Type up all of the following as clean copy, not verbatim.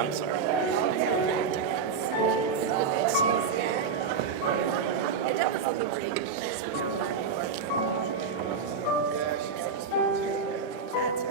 I'm sorry. That was looking pretty good. That's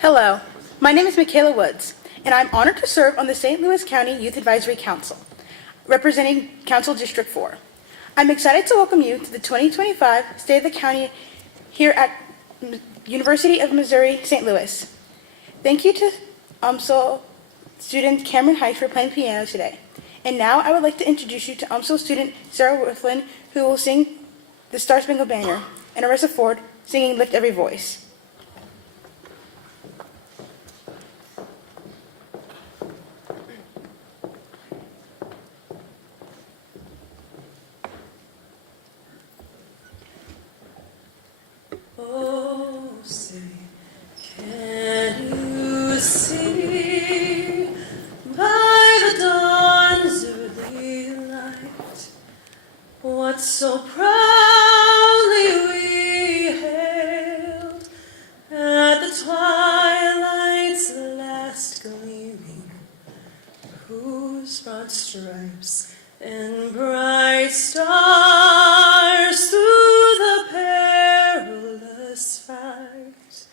Hello, my name is Michaela Woods, and I'm honored to serve on the St. Louis County Youth Advisory Council, representing Council District 4. I'm excited to welcome you to the 2025 State of the County here at University of Missouri, St. Louis. Thank you to UMSL student Cameron Height for playing piano today. And now I would like to introduce you to UMSL student Sarah Worthland, who will sing the Star Spangled Banner, and Arissa Ford singing Lift Every Voice. Oh, say, can you see by the dawn's early light what so proudly we hailed at the twilight's last gleaming, whose broad stripes and bright stars through the perilous fight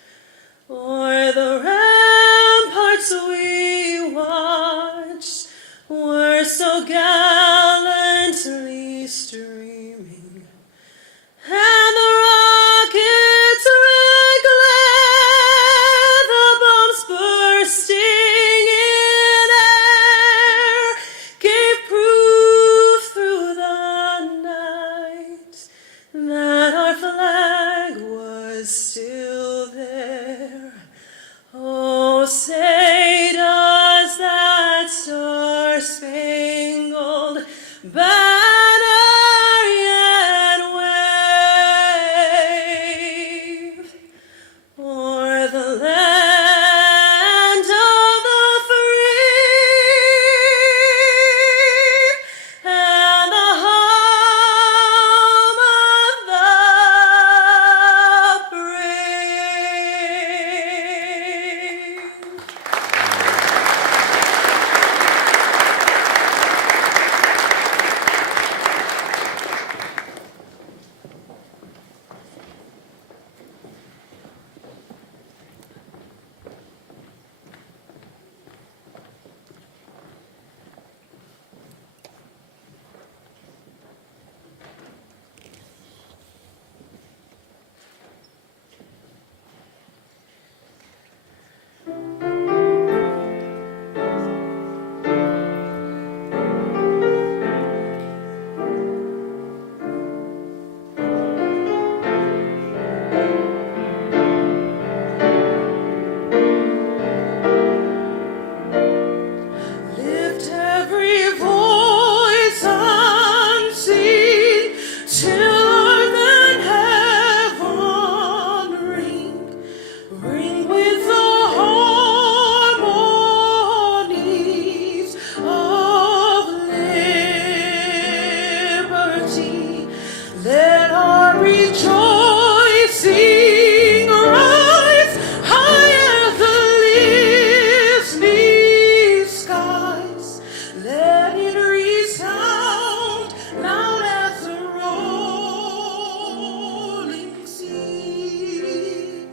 o'er the ramparts we watched were so gallantly streaming, and the rockets' red glare, the bombs bursting in air, gave proof through the night that our flag was still there. Oh, say does that star-spangled banner yet wave o'er the land of the free and the home of the brave? Lift every voice unseen till earth and heaven ring with the harmonies of liberty. Let our rejoicing rise high as the listening skies. Let it resound loud as the rolling sea.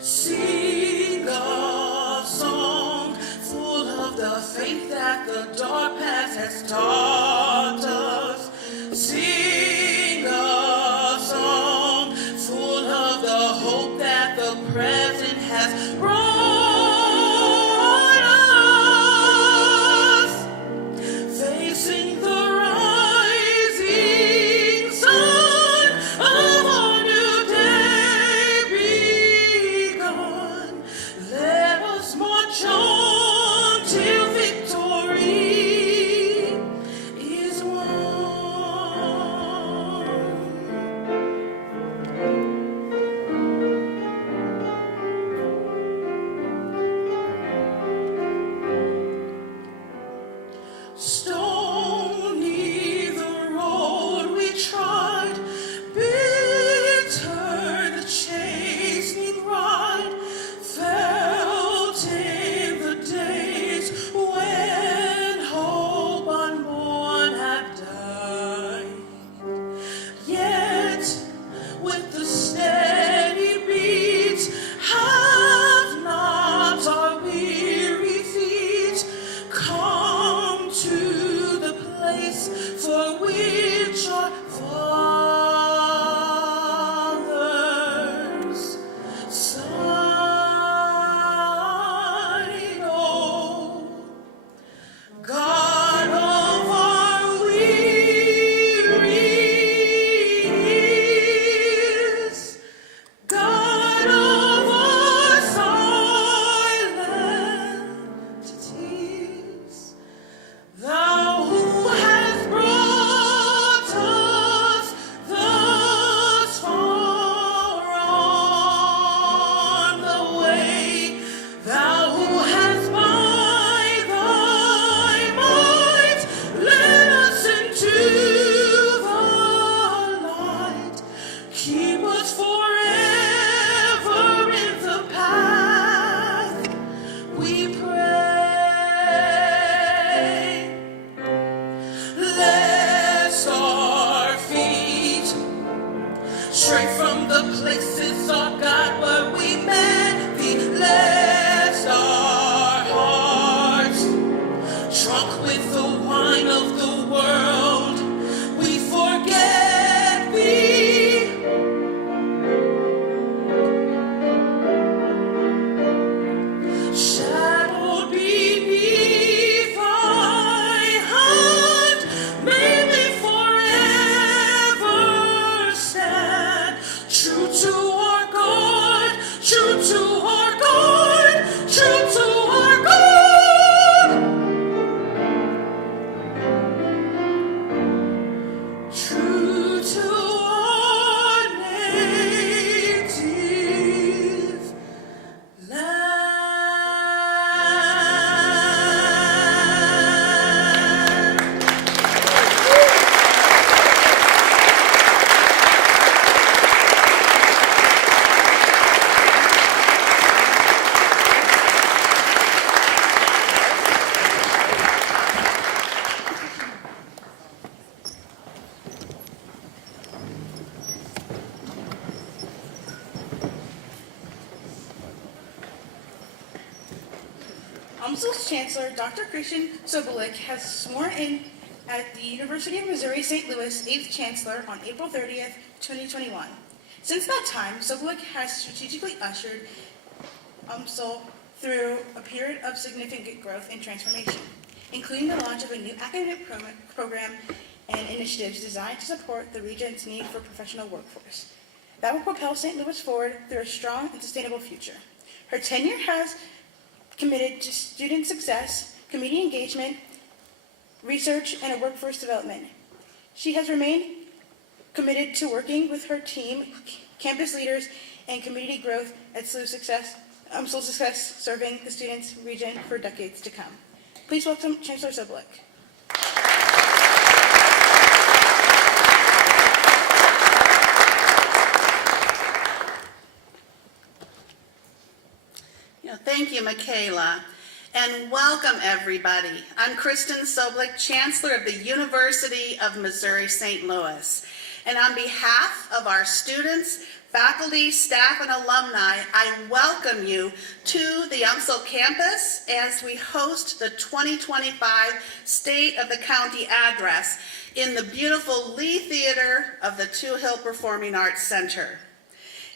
Sing a song full of the faith that the dark past has taught us. Sing a song full of the hope that the present has brought us. Facing the rising sun of what's forever in the path, we pray. Bless our feet, straight from the places, our God, where we met thee. Bless our hearts, drunk with the wine of the world, we forget thee. Shadowed beneath thy hand, may we forever stand, true to our God, true to our God, true to our God. True to our native land. UMSL's Chancellor, Dr. Christian Sobolik, has sworn in at the University of Missouri St. Louis 8th Chancellor on April 30th, 2021. Since that time, Sobolik has strategically ushered UMSL through a period of significant growth and transformation, including the launch of a new academic program and initiatives designed to support the region's need for professional workforce that will propel St. Louis forward through a strong and sustainable future. Her tenure has committed to student success, community engagement, research, and workforce development. She has remained committed to working with her team, campus leaders, and community growth at UMSL Success, serving the students' region for decades to come. Please welcome Chancellor Sobolik. Thank you, Michaela, and welcome everybody. I'm Kristen Sobolik, Chancellor of the University of Missouri St. Louis, and on behalf of our students, faculty, staff, and alumni, I welcome you to the UMSL campus as we host the 2025 State of the County Address in the beautiful Lee Theater of the Touhill Performing Arts Center.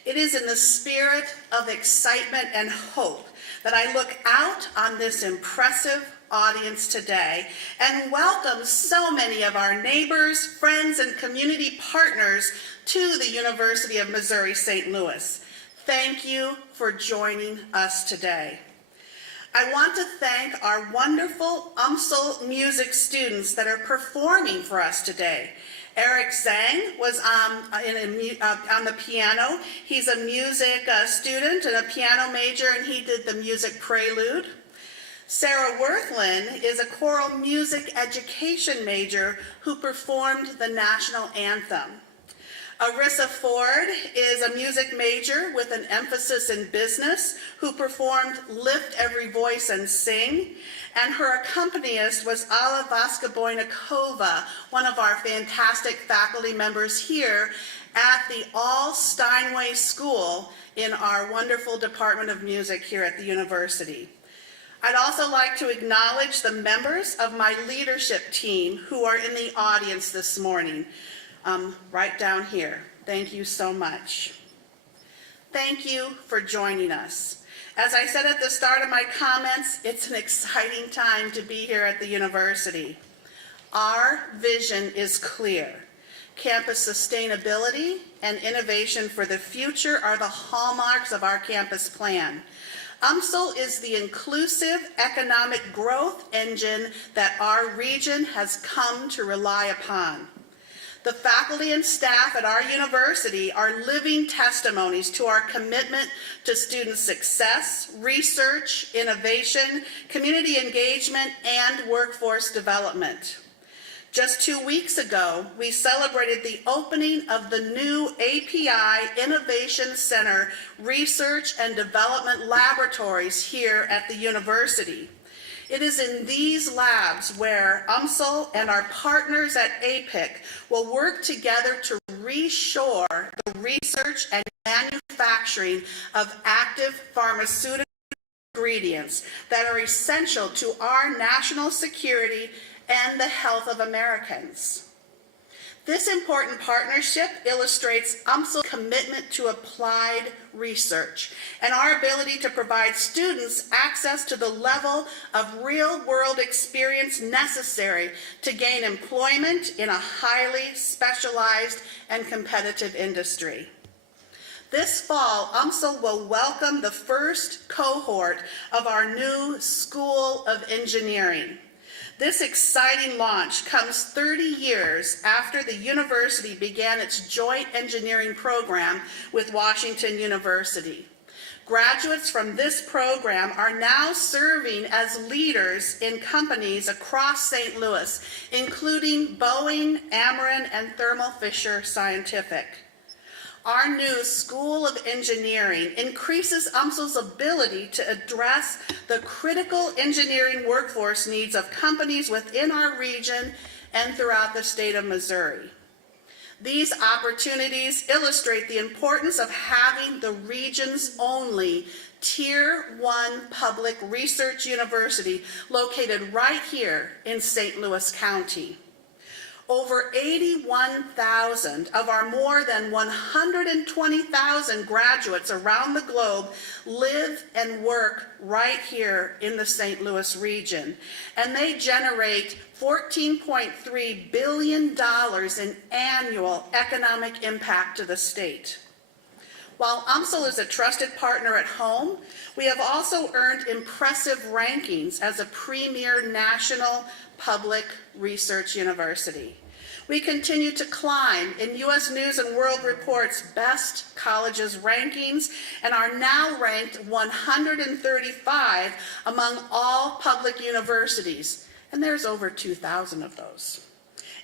It is in the spirit of excitement and hope that I look out on this impressive audience today and welcome so many of our neighbors, friends, and community partners to the University of Missouri St. Louis. Thank you for joining us today. I want to thank our wonderful UMSL music students that are performing for us today. Eric Zhang was on the piano. He's a music student and a piano major, and he did the music prelude. Sarah Worthland is a choral music education major who performed the national anthem. Arissa Ford is a music major with an emphasis in business who performed Lift Every Voice and Sing, and her accompanist was Alla Vaska-Boynikova, one of our fantastic faculty members here at the All Steinway School in our wonderful Department of Music here at the university. I'd also like to acknowledge the members of my leadership team who are in the audience this morning. Right down here. Thank you so much. Thank you for joining us. As I said at the start of my comments, it's an exciting time to be here at the university. Our vision is clear. Campus sustainability and innovation for the future are the hallmarks of our campus plan. UMSL is the inclusive economic growth engine that our region has come to rely upon. The faculty and staff at our university are living testimonies to our commitment to student success, research, innovation, community engagement, and workforce development. Just 2 weeks ago, we celebrated the opening of the new API Innovation Center Research and Development Laboratories here at the university. It is in these labs where UMSL and our partners at APIC will work together to reshore the research and manufacturing of active pharmaceutical ingredients that are essential to our national security and the health of Americans. This important partnership illustrates UMSL's commitment to applied research and our ability to provide students access to the level of real-world experience necessary to gain employment in a highly specialized and competitive industry. This fall, UMSL will welcome the first cohort of our new School of Engineering. This exciting launch comes 30 years after the university began its joint engineering program with Washington University. Graduates from this program are now serving as leaders in companies across St. Louis, including Boeing, Ameren, and Thermo Fisher Scientific. Our new School of Engineering increases UMSL's ability to address the critical engineering workforce needs of companies within our region and throughout the state of Missouri. These opportunities illustrate the importance of having the region's only Tier 1 public research university located right here in St. Louis County. Over 81,000 of our more than 120,000 graduates around the globe live and work right here in the St. Louis region, and they generate $14.3 billion in annual economic impact to the state. While UMSL is a trusted partner at home, we have also earned impressive rankings as a premier national public research university. We continue to climb in U.S. News and World Report's Best Colleges rankings and are now ranked 135 among all public universities, and there's over 2,000 of those.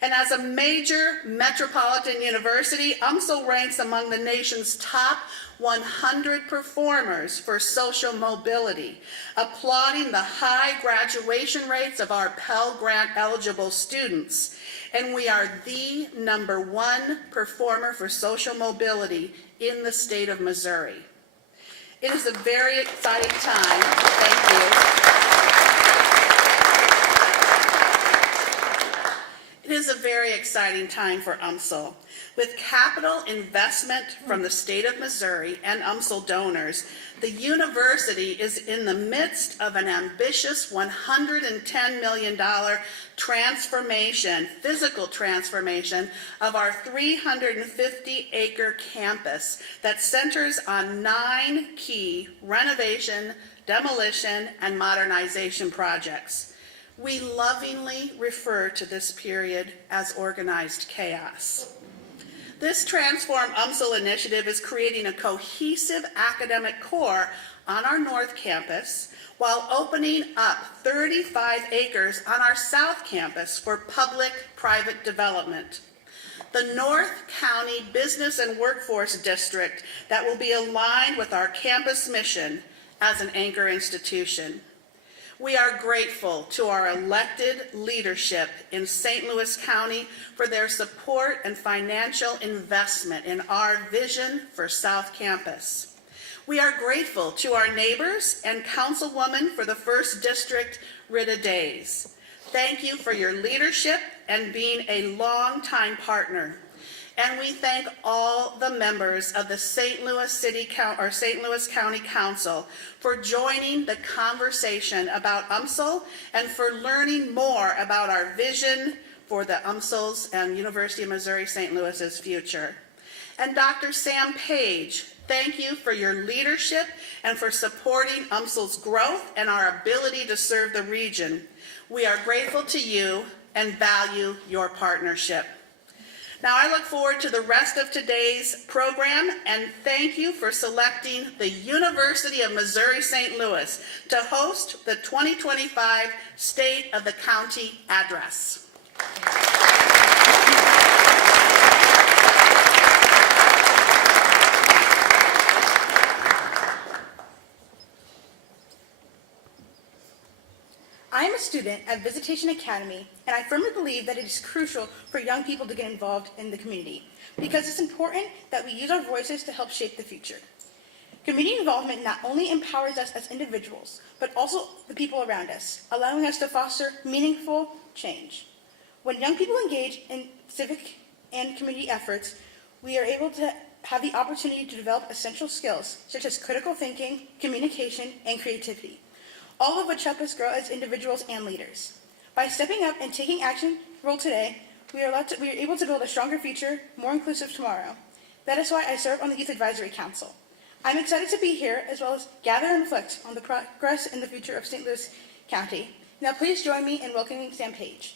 And as a major metropolitan university, UMSL ranks among the nation's top 100 performers for social mobility, applauding the high graduation rates of our Pell Grant eligible students. And we are the #1 performer for social mobility in the state of Missouri. It is a very exciting time. Thank you. It is a very exciting time for UMSL. With capital investment from the state of Missouri and UMSL donors, the university is in the midst of an ambitious $110 million physical transformation of our 350-acre campus that centers on 9 key renovation, demolition, and modernization projects. We lovingly refer to this period as organized chaos. This Transform UMSL initiative is creating a cohesive academic core on our North Campus while opening up 35 acres on our South Campus for public-private development. The North County Business and Workforce District that will be aligned with our campus mission as an anchor institution. We are grateful to our elected leadership in St. Louis County for their support and financial investment in our vision for South Campus. We are grateful to our neighbors and Councilwoman for the 1st District, Rita Days. Thank you for your leadership and being a longtime partner. And we thank all the members of the St. Louis County Council for joining the conversation about UMSL and for learning more about our vision for the UMSL's and University of Missouri St. Louis's future. And Dr. Sam Page, thank you for your leadership and for supporting UMSL's growth and our ability to serve the region. We are grateful to you and value your partnership. Now, I look forward to the rest of today's program, and thank you for selecting the University of Missouri St. Louis to host the 2025 State of the County Address. student at Visitation Academy, and I firmly believe that it is crucial for young people to get involved in the community because it's important that we use our voices to help shape the future. Community involvement not only empowers us as individuals, but also the people around us, allowing us to foster meaningful change. When young people engage in civic and community efforts, we are able to have the opportunity to develop essential skills such as critical thinking, communication, and creativity, all of which help us grow as individuals and leaders. By stepping up and taking action role today, we are able to build a stronger future, more inclusive tomorrow. That is why I serve on the Youth Advisory Council. I'm excited to be here as well as gather and reflect on the progress and the future of St. Louis County. Now please join me in welcoming Sam Page.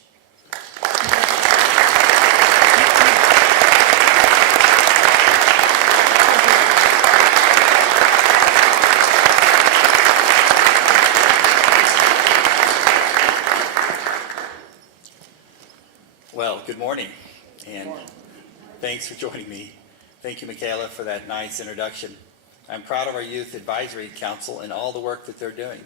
Well, good morning, and thanks for joining me. Thank you, Michaela, for that nice introduction. I'm proud of our Youth Advisory Council and all the work that they're doing.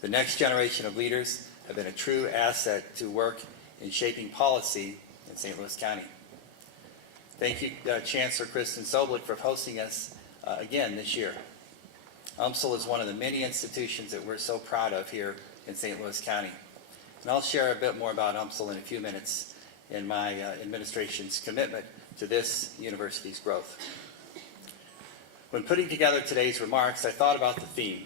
The next generation of leaders have been a true asset to work in shaping policy in St. Louis County. Thank you, Chancellor Kristen Soblik, for hosting us again this year. UMSL is one of the many institutions that we're so proud of here in St. Louis County. And I'll share a bit more about UMSL in a few minutes in my administration's commitment to this university's growth. When putting together today's remarks, I thought about the theme,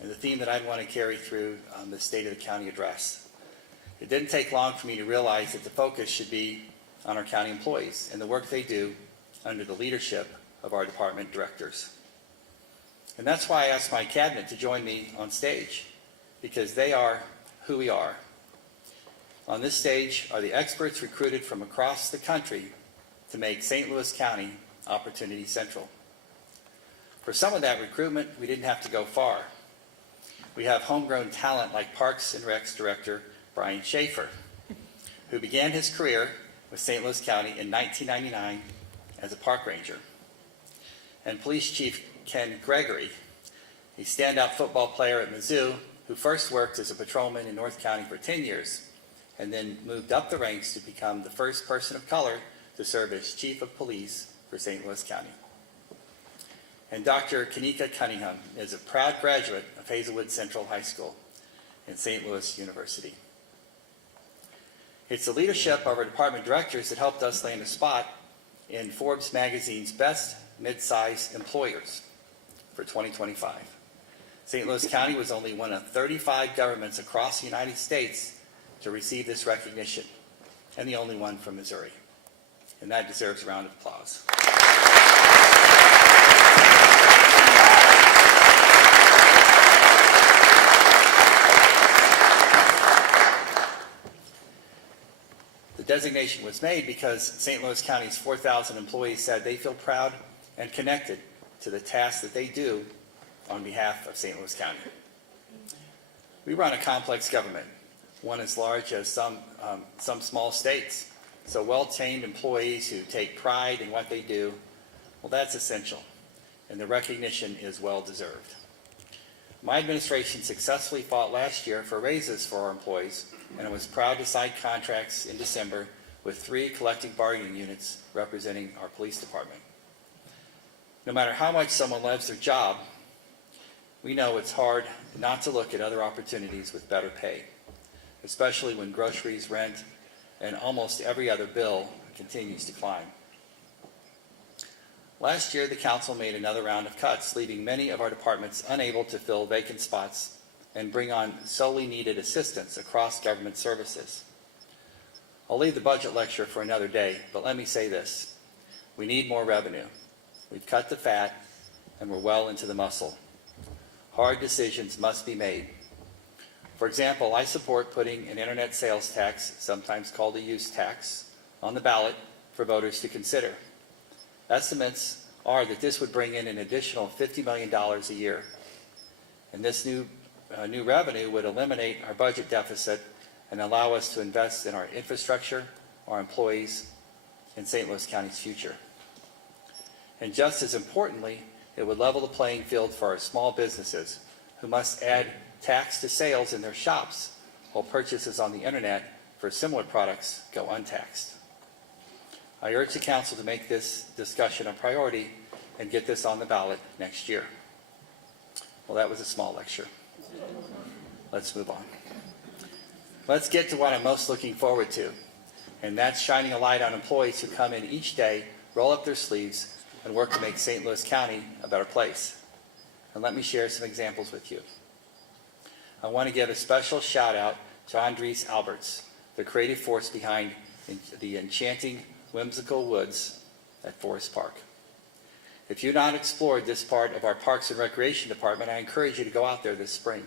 and the theme that I'd want to carry through the State of the County address. It didn't take long for me to realize that the focus should be on our county employees and the work they do under the leadership of our department directors. And that's why I asked my cabinet to join me on stage, because they are who we are. On this stage are the experts recruited from across the country to make St. Louis County Opportunity Central. For some of that recruitment, we didn't have to go far. We have homegrown talent like Parks and Recs Director Brian Schaefer, who began his career with St. Louis County in 1999 as a park ranger. And Police Chief Ken Gregory, a standout football player at Mizzou, who first worked as a patrolman in North County for 10 years, and then moved up the ranks to become the first person of color to serve as Chief of Police for St. Louis County. And Dr. Kanika Cunningham is a proud graduate of Hazelwood Central High School and St. Louis University. It's the leadership of our department directors that helped us land a spot in Forbes magazine's Best Mid-Size Employers for 2025. St. Louis County was only one of 35 governments across the United States to receive this recognition, and the only one from Missouri. And that deserves a round of applause. The designation was made because St. Louis County's 4,000 employees said they feel proud and connected to the tasks that they do on behalf of St. Louis County. We run a complex government, one as large as some small states. So well-trained employees who take pride in what they do, well, that's essential, and the recognition is well-deserved. My administration successfully fought last year for raises for our employees, and I was proud to sign contracts in December with 3 collective bargaining units representing our police department. No matter how much someone loves their job, we know it's hard not to look at other opportunities with better pay, especially when groceries, rent, and almost every other bill continues to climb. Last year, the council made another round of cuts, leaving many of our departments unable to fill vacant spots and bring on solely needed assistance across government services. I'll leave the budget lecture for another day, but let me say this. We need more revenue. We've cut the fat, and we're well into the muscle. Hard decisions must be made. For example, I support putting an internet sales tax, sometimes called a use tax, on the ballot for voters to consider. Estimates are that this would bring in an additional $50 million a year. And this new revenue would eliminate our budget deficit and allow us to invest in our infrastructure, our employees, and St. Louis County's future. And just as importantly, it would level the playing field for our small businesses who must add tax to sales in their shops while purchases on the internet for similar products go untaxed. I urge the council to make this discussion a priority and get this on the ballot next year. Well, that was a small lecture. Let's move on. Let's get to what I'm most looking forward to, and that's shining a light on employees who come in each day, roll up their sleeves, and work to make St. Louis County a better place. And let me share some examples with you. I want to give a special shout out to Andres Alberts, the creative force behind the enchanting, whimsical woods at Forest Park. If you've not explored this part of our Parks and Recreation Department, I encourage you to go out there this spring.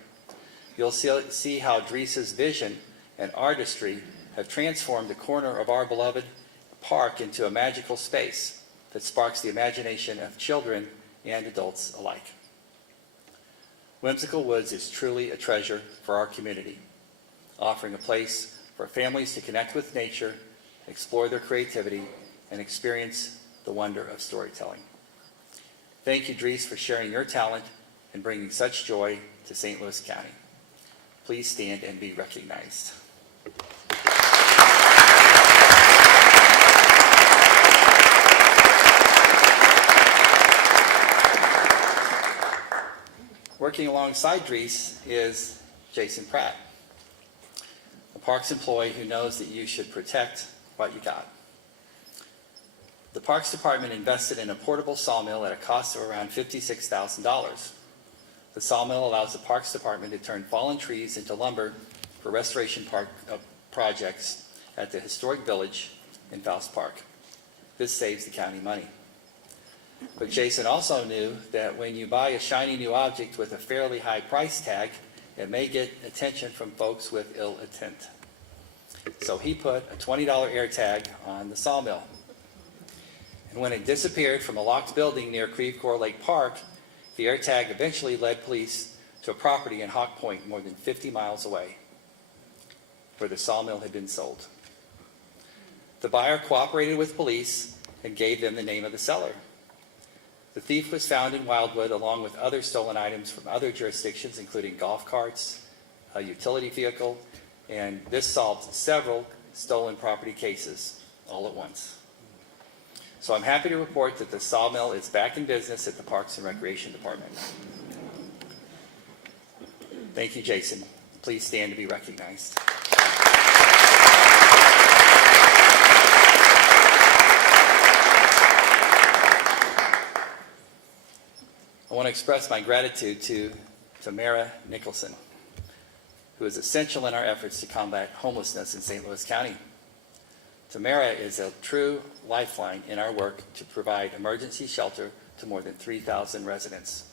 You'll see how Dries' vision and artistry have transformed the corner of our beloved park into a magical space that sparks the imagination of children and adults alike. Whimsical Woods is truly a treasure for our community, offering a place for families to connect with nature, explore their creativity, and experience the wonder of storytelling. Thank you, Dries, for sharing your talent and bringing such joy to St. Louis County. Please stand and be recognized. Working alongside Dries is Jason Pratt, a Parks employee who knows that you should protect what you got. The Parks Department invested in a portable sawmill at a cost of around $56,000. The sawmill allows the Parks Department to turn fallen trees into lumber for restoration projects at the historic village in Faust Park. This saves the county money. But Jason also knew that when you buy a shiny new object with a fairly high price tag, it may get attention from folks with ill intent. So he put a $20 air tag on the sawmill. And when it disappeared from a locked building near Creve Coeur Lake Park, the air tag eventually led police to a property in Hawk Point more than 50 miles away, where the sawmill had been sold. The buyer cooperated with police and gave them the name of the seller. The thief was found in Wildwood along with other stolen items from other jurisdictions, including golf carts, a utility vehicle, and this solved several stolen property cases all at once. So I'm happy to report that the sawmill is back in business at the Parks and Recreation Department. Thank you, Jason. Please stand to be recognized. I want to express my gratitude to Tamara Nicholson, who is essential in our efforts to combat homelessness in St. Louis County. Tamara is a true lifeline in our work to provide emergency shelter to more than 3,000 residents,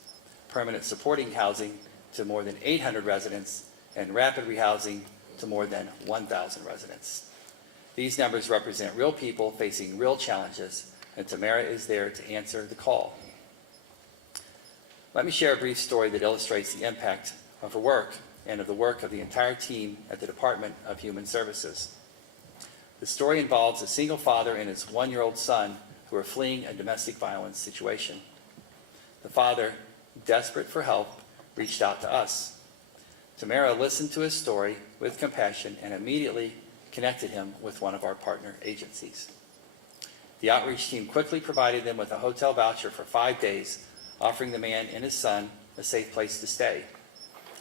permanent supporting housing to more than 800 residents, and rapid rehousing to more than 1,000 residents. These numbers represent real people facing real challenges, and Tamara is there to answer the call. Let me share a brief story that illustrates the impact of her work and of the work of the entire team at the Department of Human Services. The story involves a single father and his one-year-old son who are fleeing a domestic violence situation. The father, desperate for help, reached out to us. Tamara listened to his story with compassion and immediately connected him with one of our partner agencies. The outreach team quickly provided them with a hotel voucher for 5 days, offering the man and his son a safe place to stay.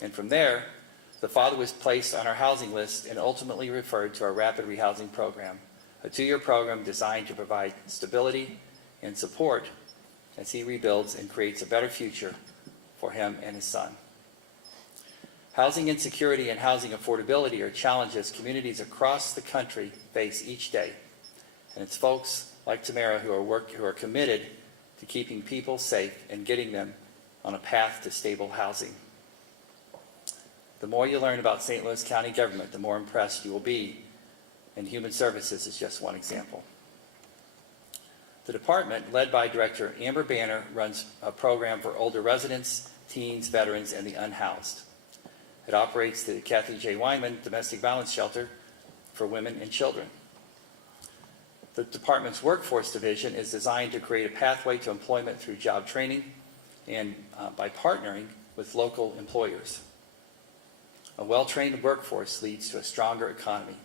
And from there, the father was placed on our housing list and ultimately referred to our rapid rehousing program, a 2-year program designed to provide stability and support as he rebuilds and creates a better future for him and his son. Housing insecurity and housing affordability are challenges communities across the country face each day. And it's folks like Tamara who are committed to keeping people safe and getting them on a path to stable housing. The more you learn about St. Louis County government, the more impressed you will be, and Human Services is just one example. The department, led by Director Amber Banner, runs a program for older residents, teens, veterans, and the unhoused. It operates the Kathy J. Wyman Domestic Violence Shelter for women and children. The department's workforce division is designed to create a pathway to employment through job training and by partnering with local employers. A well-trained workforce leads to a stronger economy.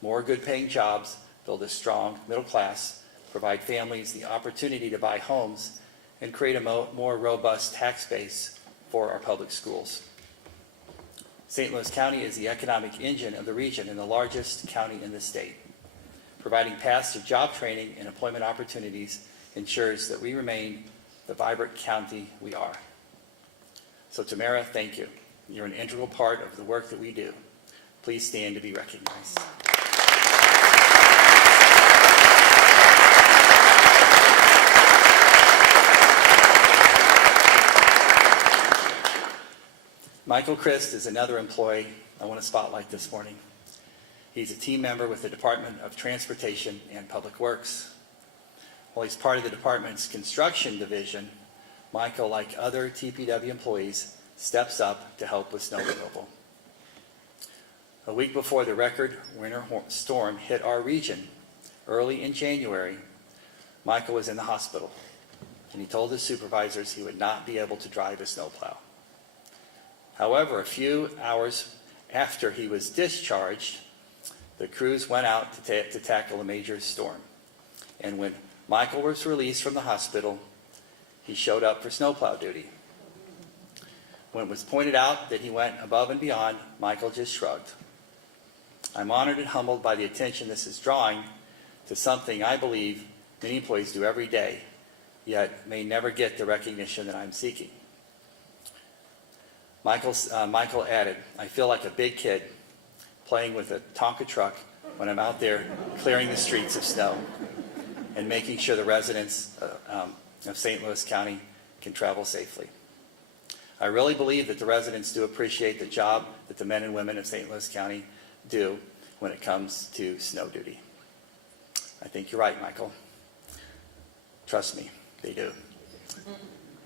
More good-paying jobs build a strong middle class, provide families the opportunity to buy homes, and create a more robust tax base for our public schools. St. Louis County is the economic engine of the region and the largest county in the state. Providing paths to job training and employment opportunities ensures that we remain the vibrant county we are. So Tamara, thank you. You're an integral part of the work that we do. Please stand to be recognized. Michael Christ is another employee I want to spotlight this morning. He's a team member with the Department of Transportation and Public Works. While he's part of the department's construction division, Michael, like other TPW employees, steps up to help with snow removal. A week before the record winter storm hit our region, early in January, Michael was in the hospital, and he told his supervisors he would not be able to drive a snowplow. However, a few hours after he was discharged, the crews went out to tackle a major storm. And when Michael was released from the hospital, he showed up for snowplow duty. When it was pointed out that he went above and beyond, Michael just shrugged. I'm honored and humbled by the attention this is drawing to something I believe many employees do every day, yet may never get the recognition that I'm seeking. Michael added, I feel like a big kid playing with a Tonka truck when I'm out there clearing the streets of snow and making sure the residents of St. Louis County can travel safely. I really believe that the residents do appreciate the job that the men and women of St. Louis County do when it comes to snow duty. I think you're right, Michael. Trust me, they do.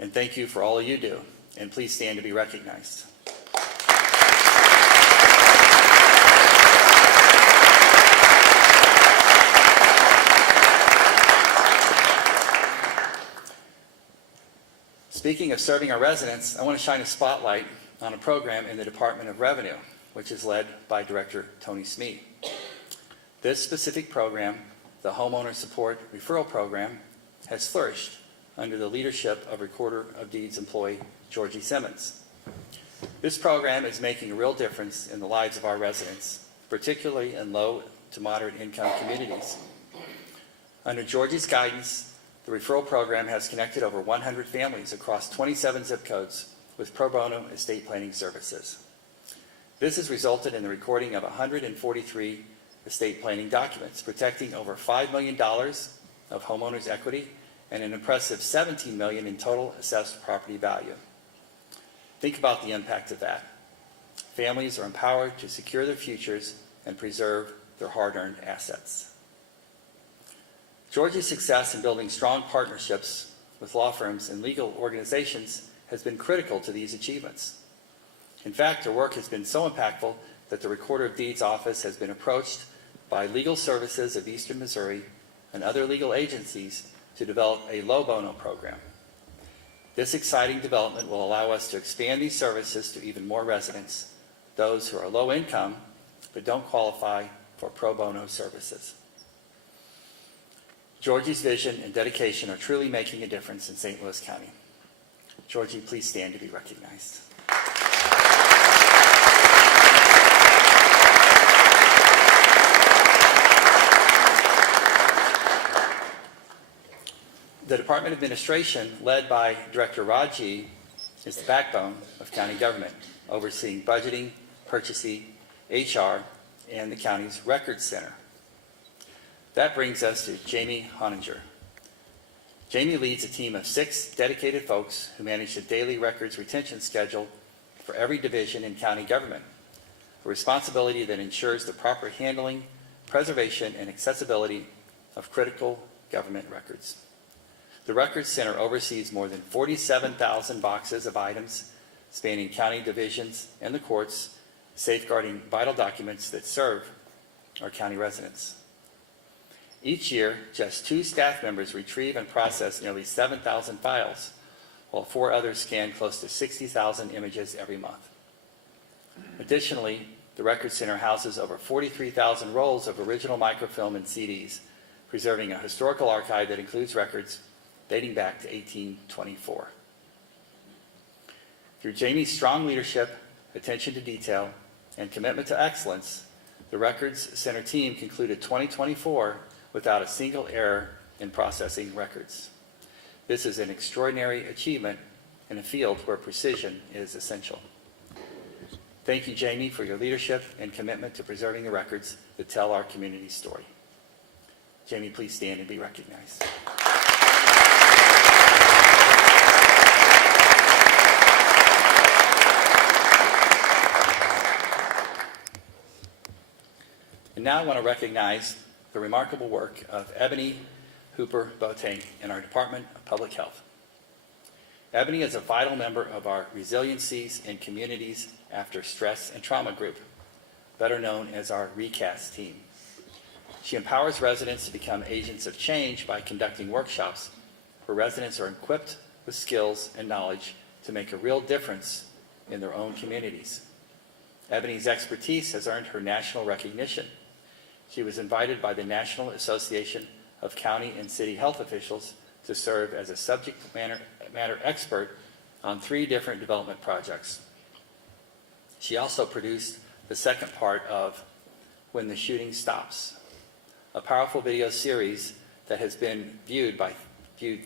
And thank you for all you do. And please stand to be recognized. Speaking of serving our residents, I want to shine a spotlight on a program in the Department of Revenue, which is led by Director Tony Smee. This specific program, the Homeowner Support Referral Program, has flourished under the leadership of Recorder of Deeds employee Georgie Simmons. This program is making a real difference in the lives of our residents, particularly in low to moderate income communities. Under Georgie's guidance, the referral program has connected over 100 families across 27 zip codes with pro bono estate planning services. This has resulted in the recording of 143 estate planning documents, protecting over $5 million of homeowners' equity and an impressive $17 million in total assessed property value. Think about the impact of that. Families are empowered to secure their futures and preserve their hard-earned assets. Georgie's success in building strong partnerships with law firms and legal organizations has been critical to these achievements. In fact, her work has been so impactful that the Recorder of Deeds office has been approached by Legal Services of Eastern Missouri and other legal agencies to develop a low bono program. This exciting development will allow us to expand these services to even more residents, those who are low income but don't qualify for pro bono services. Georgie's vision and dedication are truly making a difference in St. Louis County. Georgie, please stand to be recognized. The Department of Administration, led by Director Raji, is the backbone of county government, overseeing budgeting, purchasing, HR, and the county's Records Center. That brings us to Jamie Honinger. Jamie leads a team of 6 dedicated folks who manage the daily records retention schedule for every division in county government, a responsibility that ensures the proper handling, preservation, and accessibility of critical government records. The Records Center oversees more than 47,000 boxes of items spanning county divisions and the courts, safeguarding vital documents that serve our county residents. Each year, just 2 staff members retrieve and process nearly 7,000 files, while 4 others scan close to 60,000 images every month. Additionally, the Record Center houses over 43,000 rolls of original microfilm and CDs, preserving a historical archive that includes records dating back to 1824. Through Jamie's strong leadership, attention to detail, and commitment to excellence, the Records Center team concluded 2024 without a single error in processing records. This is an extraordinary achievement in a field where precision is essential. Thank you, Jamie, for your leadership and commitment to preserving the records that tell our community's story. Jamie, please stand and be recognized. And now I want to recognize the remarkable work of Ebony Hooper Boateng in our Department of Public Health. Ebony is a vital member of our Resiliencies in Communities After Stress and Trauma group, better known as our RECAST team. She empowers residents to become agents of change by conducting workshops where residents are equipped with skills and knowledge to make a real difference in their own communities. Ebony's expertise has earned her national recognition. She was invited by the National Association of County and City Health Officials to serve as a subject matter expert on 3 different development projects. She also produced the second part of When the Shooting Stops, a powerful video series that has been viewed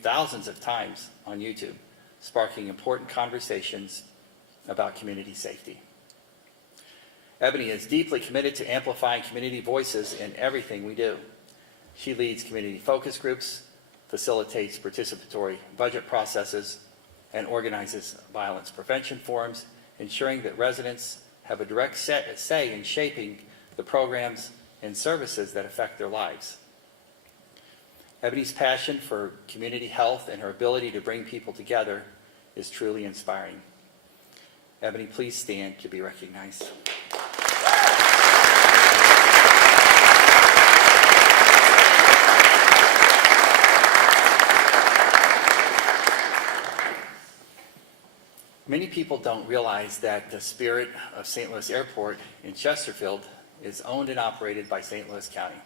thousands of times on YouTube, sparking important conversations about community safety. Ebony is deeply committed to amplifying community voices in everything we do. She leads community focus groups, facilitates participatory budget processes, and organizes violence prevention forums, ensuring that residents have a direct say in shaping the programs and services that affect their lives. Ebony's passion for community health and her ability to bring people together is truly inspiring. Ebony, please stand to be recognized. Many people don't realize that the Spirit of St. Louis Airport in Chesterfield is owned and operated by St. Louis County.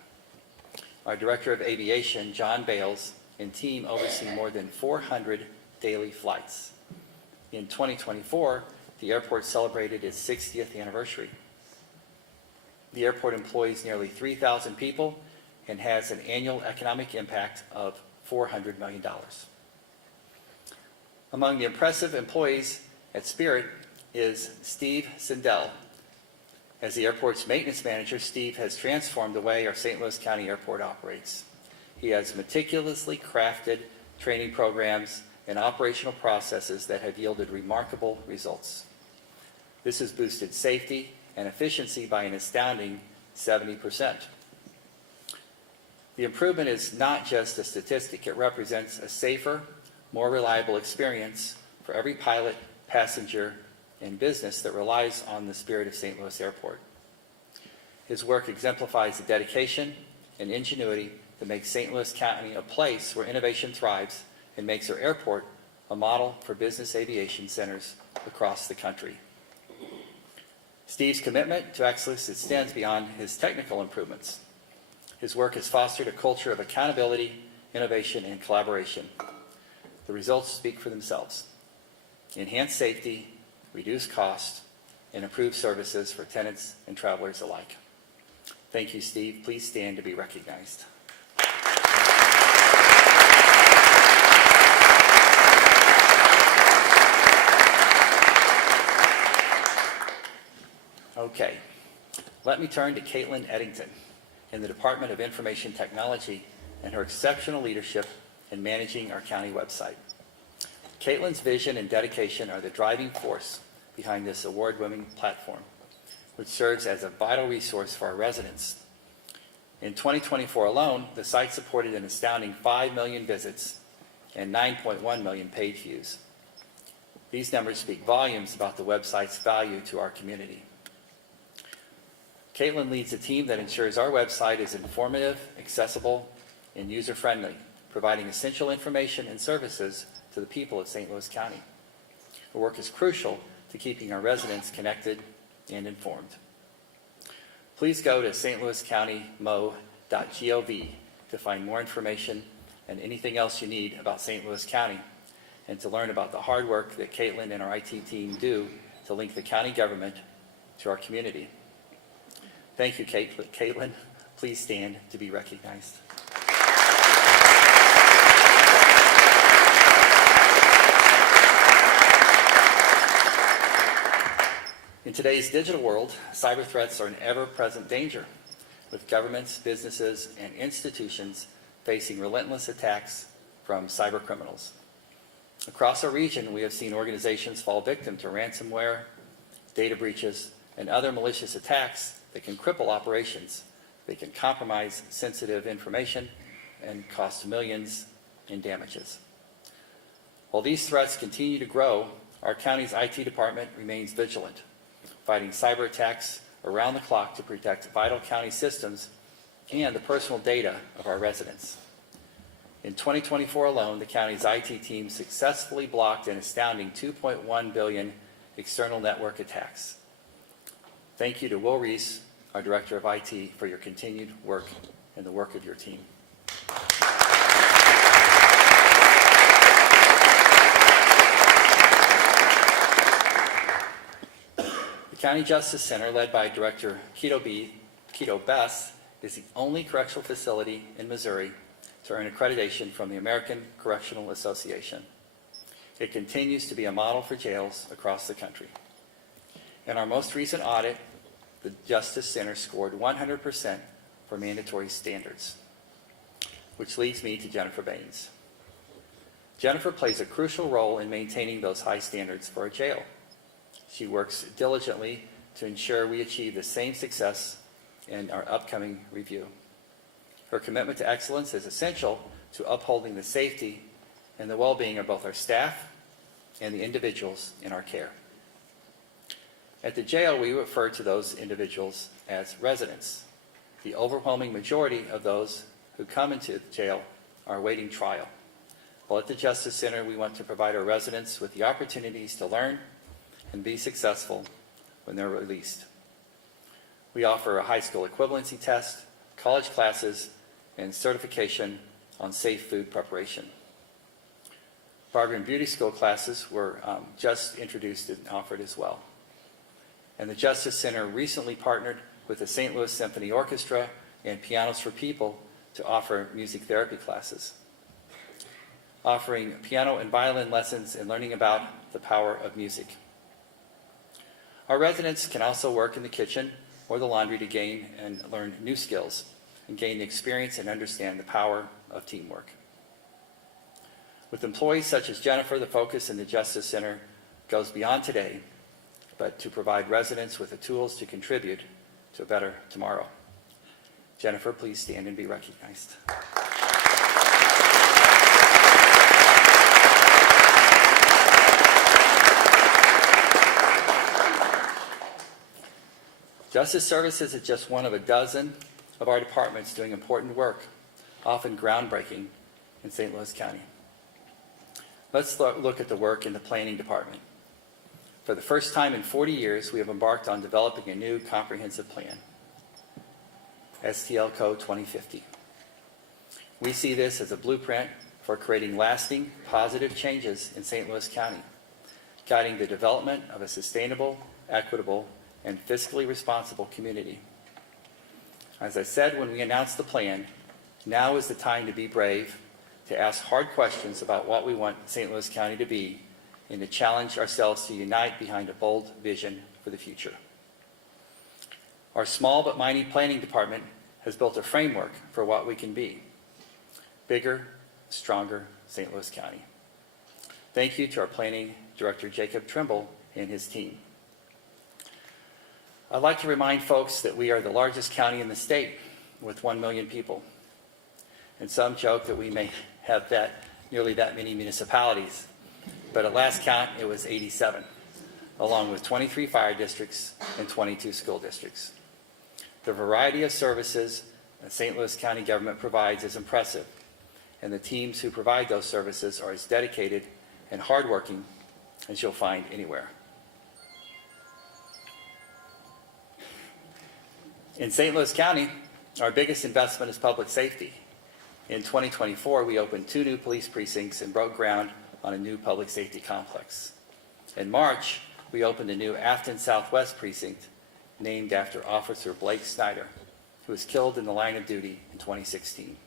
Our Director of Aviation, John Bales, and team oversee more than 400 daily flights. In 2024, the airport celebrated its 60th anniversary. The airport employs nearly 3,000 people and has an annual economic impact of $400 million. Among the impressive employees at Spirit is Steve Sindel. As the airport's maintenance manager, Steve has transformed the way our St. Louis County Airport operates. He has meticulously crafted training programs and operational processes that have yielded remarkable results. This has boosted safety and efficiency by an astounding 70%. The improvement is not just a statistic. It represents a safer, more reliable experience for every pilot, passenger, and business that relies on the Spirit of St. Louis Airport. His work exemplifies the dedication and ingenuity that makes St. Louis County a place where innovation thrives and makes our airport a model for business aviation centers across the country. Steve's commitment to excellence extends beyond his technical improvements. His work has fostered a culture of accountability, innovation, and collaboration. The results speak for themselves. Enhanced safety, reduced costs, and improved services for tenants and travelers alike. Thank you, Steve. Please stand to be recognized. Okay, let me turn to Caitlin Eddington in the Department of Information Technology and her exceptional leadership in managing our county website. Caitlin's vision and dedication are the driving force behind this award-winning platform, which serves as a vital resource for our residents. In 2024 alone, the site supported an astounding 5 million visits and 9.1 million page views. These numbers speak volumes about the website's value to our community. Caitlin leads a team that ensures our website is informative, accessible, and user-friendly, providing essential information and services to the people of St. Louis County. Her work is crucial to keeping our residents connected and informed. Please go to stlouiscountymo.gov to find more information and anything else you need about St. Louis County, and to learn about the hard work that Caitlin and our IT team do to link the county government to our community. Thank you, Caitlin. Please stand to be recognized. In today's digital world, cyber threats are an ever-present danger, with governments, businesses, and institutions facing relentless attacks from cyber criminals. Across our region, we have seen organizations fall victim to ransomware, data breaches, and other malicious attacks that can cripple operations. They can compromise sensitive information and cost millions in damages. While these threats continue to grow, our county's IT department remains vigilant, fighting cyber attacks around the clock to protect vital county systems and the personal data of our residents. In 2024 alone, the county's IT team successfully blocked an astounding 2.1 billion external network attacks. Thank you to Will Reese, our Director of IT, for your continued work and the work of your team. The County Justice Center, led by Director Keto Bess, is the only correctional facility in Missouri to earn accreditation from the American Correctional Association. It continues to be a model for jails across the country. In our most recent audit, the Justice Center scored 100% for mandatory standards, which leads me to Jennifer Baines. Jennifer plays a crucial role in maintaining those high standards for a jail. She works diligently to ensure we achieve the same success in our upcoming review. Her commitment to excellence is essential to upholding the safety and the well-being of both our staff and the individuals in our care. At the jail, we refer to those individuals as residents. The overwhelming majority of those who come into the jail are awaiting trial. While at the Justice Center, we want to provide our residents with the opportunities to learn and be successful when they're released. We offer a high school equivalency test, college classes, and certification on safe food preparation. Barber and Beauty School classes were just introduced and offered as well. And the Justice Center recently partnered with the St. Louis Symphony Orchestra and Pianos for People to offer music therapy classes, offering piano and violin lessons and learning about the power of music. Our residents can also work in the kitchen or the laundry to gain and learn new skills and gain the experience and understand the power of teamwork. With employees such as Jennifer, the focus in the Justice Center goes beyond today, but to provide residents with the tools to contribute to a better tomorrow. Jennifer, please stand and be recognized. Justice Services is just one of a dozen of our departments doing important work, often groundbreaking, in St. Louis County. Let's look at the work in the Planning Department. For the first time in 40 years, we have embarked on developing a new comprehensive plan, STL Code 2050. We see this as a blueprint for creating lasting, positive changes in St. Louis County, guiding the development of a sustainable, equitable, and fiscally responsible community. As I said when we announced the plan, now is the time to be brave, to ask hard questions about what we want St. Louis County to be, and to challenge ourselves to unite behind a bold vision for the future. Our small but mighty planning department has built a framework for what we can be. Bigger, stronger St. Louis County. Thank you to our planning director, Jacob Trimble, and his team. I'd like to remind folks that we are the largest county in the state with 1 million people. And some joke that we may have nearly that many municipalities. But at last count, it was 87, along with 23 fire districts and 22 school districts. The variety of services that St. Louis County government provides is impressive, and the teams who provide those services are as dedicated and hardworking as you'll find anywhere. In St. Louis County, our biggest investment is public safety. In 2024, we opened 2 new police precincts and broke ground on a new public safety complex. In March, we opened a new Afton Southwest precinct named after Officer Blake Snyder, who was killed in the line of duty in 2016.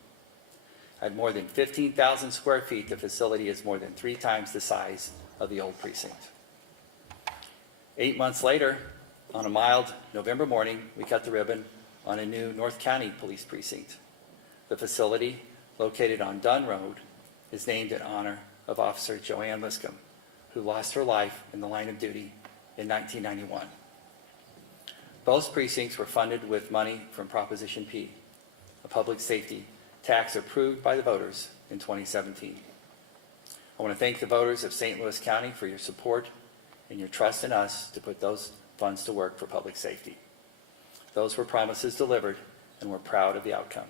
At more than 15,000 square feet, the facility is more than 3 times the size of the old precinct. 8 months later, on a mild November morning, we cut the ribbon on a new North County Police Precinct. The facility, located on Dunn Road, is named in honor of Officer Joanne Liscombe, who lost her life in the line of duty in 1991. Both precincts were funded with money from Proposition P, a public safety tax approved by the voters in 2017. I want to thank the voters of St. Louis County for your support and your trust in us to put those funds to work for public safety. Those were promises delivered, and we're proud of the outcome.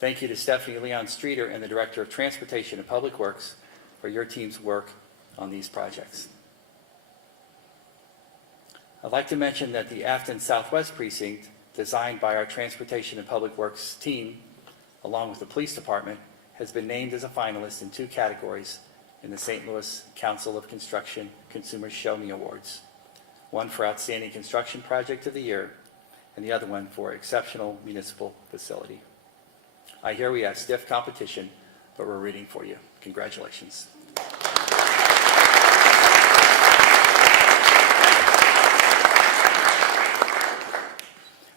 Thank you to Stephanie Leon Streeter and the Director of Transportation and Public Works for your team's work on these projects. I'd like to mention that the Afton Southwest Precinct, designed by our Transportation and Public Works team, along with the Police Department, has been named as a finalist in 2 categories in the St. Louis Council of Construction Consumers Show Me Awards. One for Outstanding Construction Project of the Year, and the other one for Exceptional Municipal Facility. I hear we have stiff competition, but we're rooting for you. Congratulations.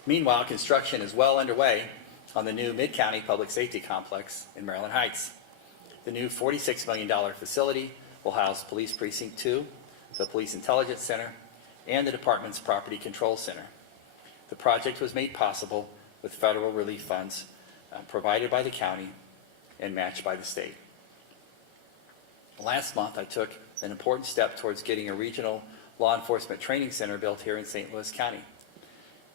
Meanwhile, construction is well underway on the new Mid-County Public Safety Complex in Maryland Heights. The new $46 million facility will house Police Precinct 2, the Police Intelligence Center, and the department's Property Control Center. The project was made possible with federal relief funds provided by the county and matched by the state. Last month, I took an important step towards getting a regional law enforcement training center built here in St. Louis County.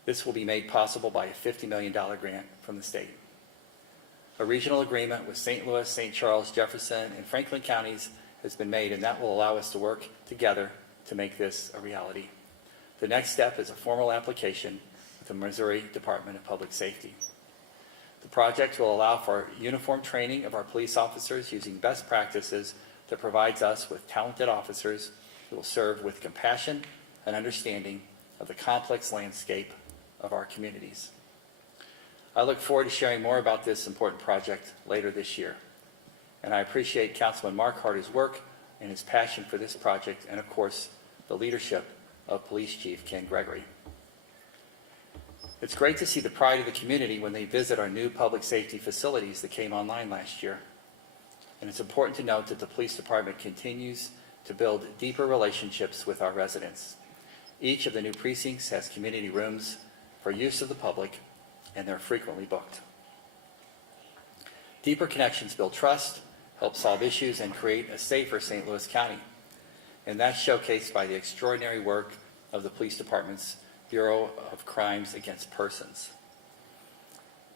This will be made possible by a $50 million grant from the state. A regional agreement with St. Louis, St. Charles, Jefferson, and Franklin counties has been made, and that will allow us to work together to make this a reality. The next step is a formal application with the Missouri Department of Public Safety. The project will allow for uniform training of our police officers using best practices that provides us with talented officers who will serve with compassion and understanding of the complex landscape of our communities. I look forward to sharing more about this important project later this year. And I appreciate Councilman Mark Harder's work and his passion for this project, and of course, the leadership of Police Chief Ken Gregory. It's great to see the pride of the community when they visit our new public safety facilities that came online last year. And it's important to note that the police department continues to build deeper relationships with our residents. Each of the new precincts has community rooms for use of the public, and they're frequently booked. Deeper connections build trust, help solve issues, and create a safer St. Louis County. And that's showcased by the extraordinary work of the Police Department's Bureau of Crimes Against Persons.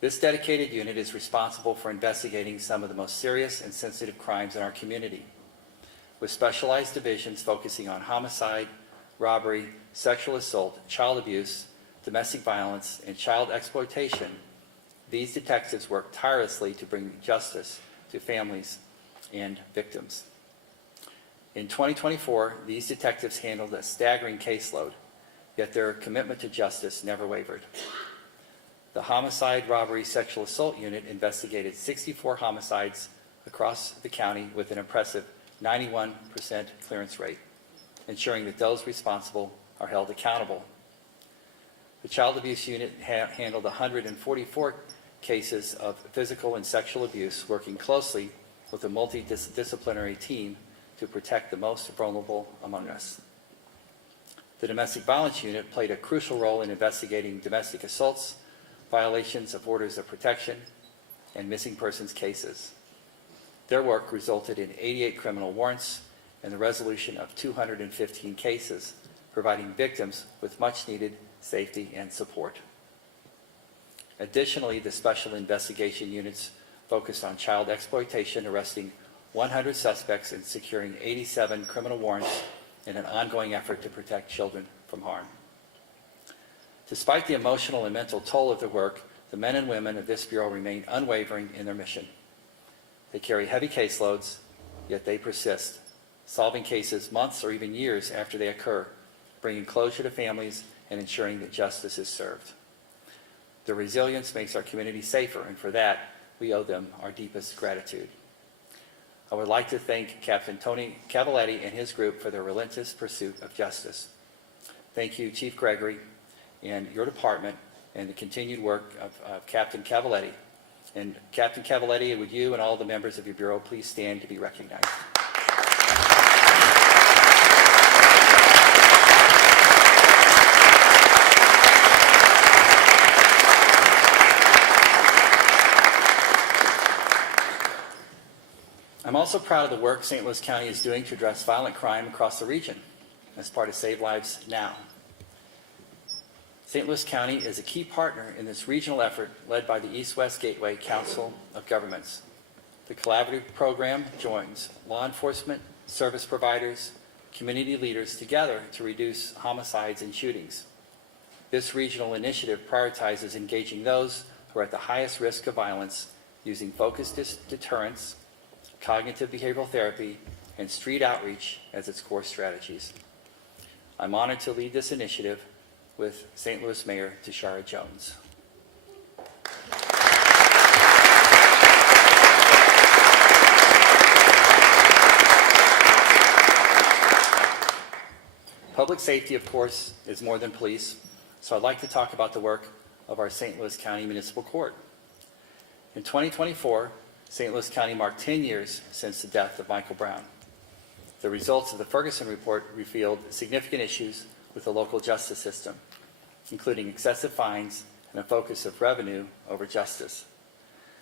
This dedicated unit is responsible for investigating some of the most serious and sensitive crimes in our community, with specialized divisions focusing on homicide, robbery, sexual assault, child abuse, domestic violence, and child exploitation. These detectives work tirelessly to bring justice to families and victims. In 2024, these detectives handled a staggering caseload, yet their commitment to justice never wavered. The Homicide, Robbery, Sexual Assault Unit investigated 64 homicides across the county with an impressive 91% clearance rate, ensuring that those responsible are held accountable. The Child Abuse Unit handled 144 cases of physical and sexual abuse, working closely with a multidisciplinary team to protect the most vulnerable among us. The Domestic Violence Unit played a crucial role in investigating domestic assaults, violations of orders of protection, and missing persons cases. Their work resulted in 88 criminal warrants and the resolution of 215 cases, providing victims with much-needed safety and support. Additionally, the Special Investigation Units focused on child exploitation, arresting 100 suspects and securing 87 criminal warrants in an ongoing effort to protect children from harm. Despite the emotional and mental toll of their work, the men and women of this Bureau remain unwavering in their mission. They carry heavy caseloads, yet they persist, solving cases months or even years after they occur, bringing closure to families and ensuring that justice is served. Their resilience makes our community safer, and for that, we owe them our deepest gratitude. I would like to thank Captain Tony Cavaletti and his group for their relentless pursuit of justice. Thank you, Chief Gregory, and your department, and the continued work of Captain Cavaletti. And Captain Cavaletti, would you and all the members of your Bureau please stand to be recognized? I'm also proud of the work St. Louis County is doing to address violent crime across the region as part of Save Lives Now. St. Louis County is a key partner in this regional effort led by the East-West Gateway Council of Governments. The collaborative program joins law enforcement, service providers, community leaders together to reduce homicides and shootings. This regional initiative prioritizes engaging those who are at the highest risk of violence using focused deterrence, cognitive behavioral therapy, and street outreach as its core strategies. I'm honored to lead this initiative with St. Louis Mayor Tashara Jones. Public safety, of course, is more than police, so I'd like to talk about the work of our St. Louis County Municipal Court. In 2024, St. Louis County marked 10 years since the death of Michael Brown. The results of the Ferguson report revealed significant issues with the local justice system, including excessive fines and a focus of revenue over justice.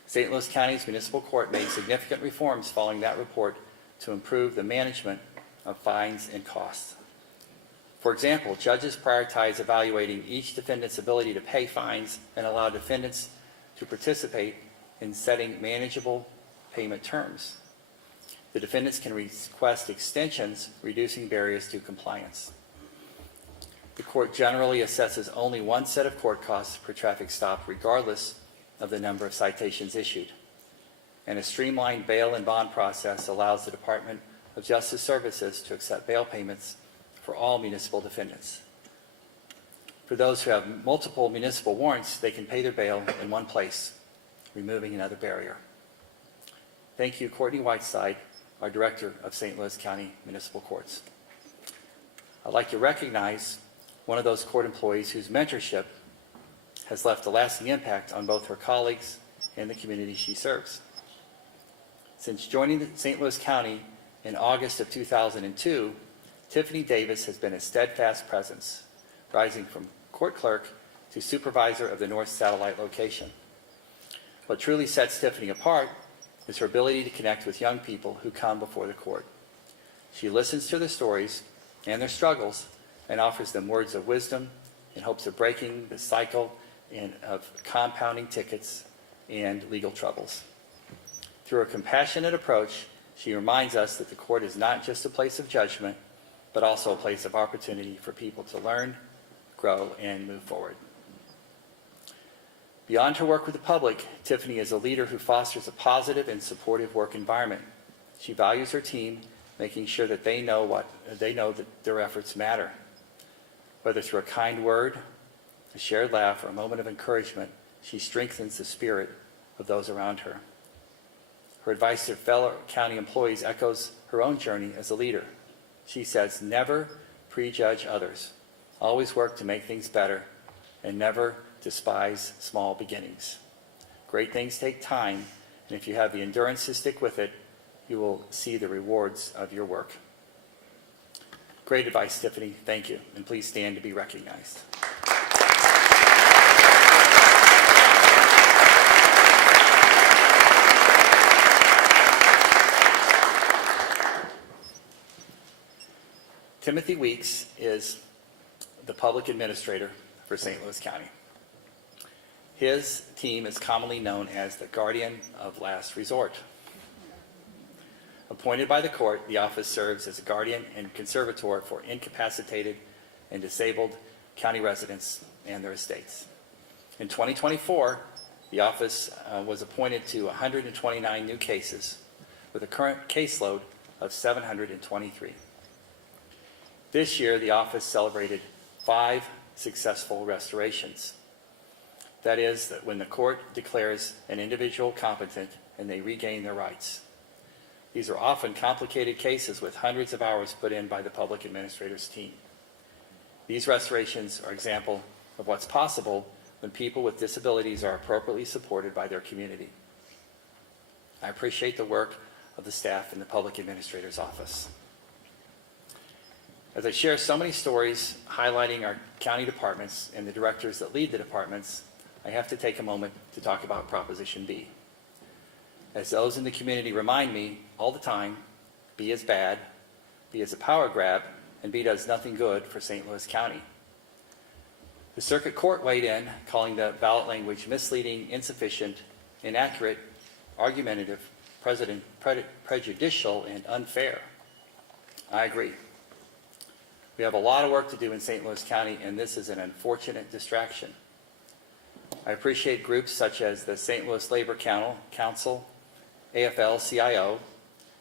St. Louis County's municipal court made significant reforms following that report to improve the management of fines and costs. For example, judges prioritize evaluating each defendant's ability to pay fines and allow defendants to participate in setting manageable payment terms. The defendants can request extensions, reducing barriers to compliance. The court generally assesses only one set of court costs per traffic stop, regardless of the number of citations issued. And a streamlined bail and bond process allows the Department of Justice Services to accept bail payments for all municipal defendants. For those who have multiple municipal warrants, they can pay their bail in one place, removing another barrier. Thank you, Courtney Whiteside, our Director of St. Louis County Municipal Courts. I'd like to recognize one of those court employees whose mentorship has left a lasting impact on both her colleagues and the community she serves. Since joining St. Louis County in August of 2002, Tiffany Davis has been a steadfast presence, rising from court clerk to supervisor of the North Satellite location. What truly sets Tiffany apart is her ability to connect with young people who come before the court. She listens to their stories and their struggles and offers them words of wisdom in hopes of breaking the cycle of compounding tickets and legal troubles. Through a compassionate approach, she reminds us that the court is not just a place of judgment, but also a place of opportunity for people to learn, grow, and move forward. Beyond her work with the public, Tiffany is a leader who fosters a positive and supportive work environment. She values her team, making sure that they know that their efforts matter. Whether through a kind word, a shared laugh, or a moment of encouragement, she strengthens the spirit of those around her. Her advice to fellow county employees echoes her own journey as a leader. She says, never prejudge others. Always work to make things better, and never despise small beginnings. Great things take time, and if you have the endurance to stick with it, you will see the rewards of your work. Great advice, Tiffany. Thank you. And please stand to be recognized. Timothy Weeks is the public administrator for St. Louis County. His team is commonly known as the Guardian of Last Resort. Appointed by the court, the office serves as a guardian and conservator for incapacitated and disabled county residents and their estates. In 2024, the office was appointed to 129 new cases with a current caseload of 723. This year, the office celebrated 5 successful restorations. That is, that when the court declares an individual competent and they regain their rights. These are often complicated cases with hundreds of hours put in by the public administrator's team. These restorations are an example of what's possible when people with disabilities are appropriately supported by their community. I appreciate the work of the staff in the public administrator's office. As I share so many stories highlighting our county departments and the directors that lead the departments, I have to take a moment to talk about Proposition B. As those in the community remind me all the time, B is bad, B is a power grab, and B does nothing good for St. Louis County. The circuit court weighed in, calling the ballot language misleading, insufficient, inaccurate, argumentative, prejudicial, and unfair. I agree. We have a lot of work to do in St. Louis County, and this is an unfortunate distraction. I appreciate groups such as the St. Louis Labor Council, AFL-CIO,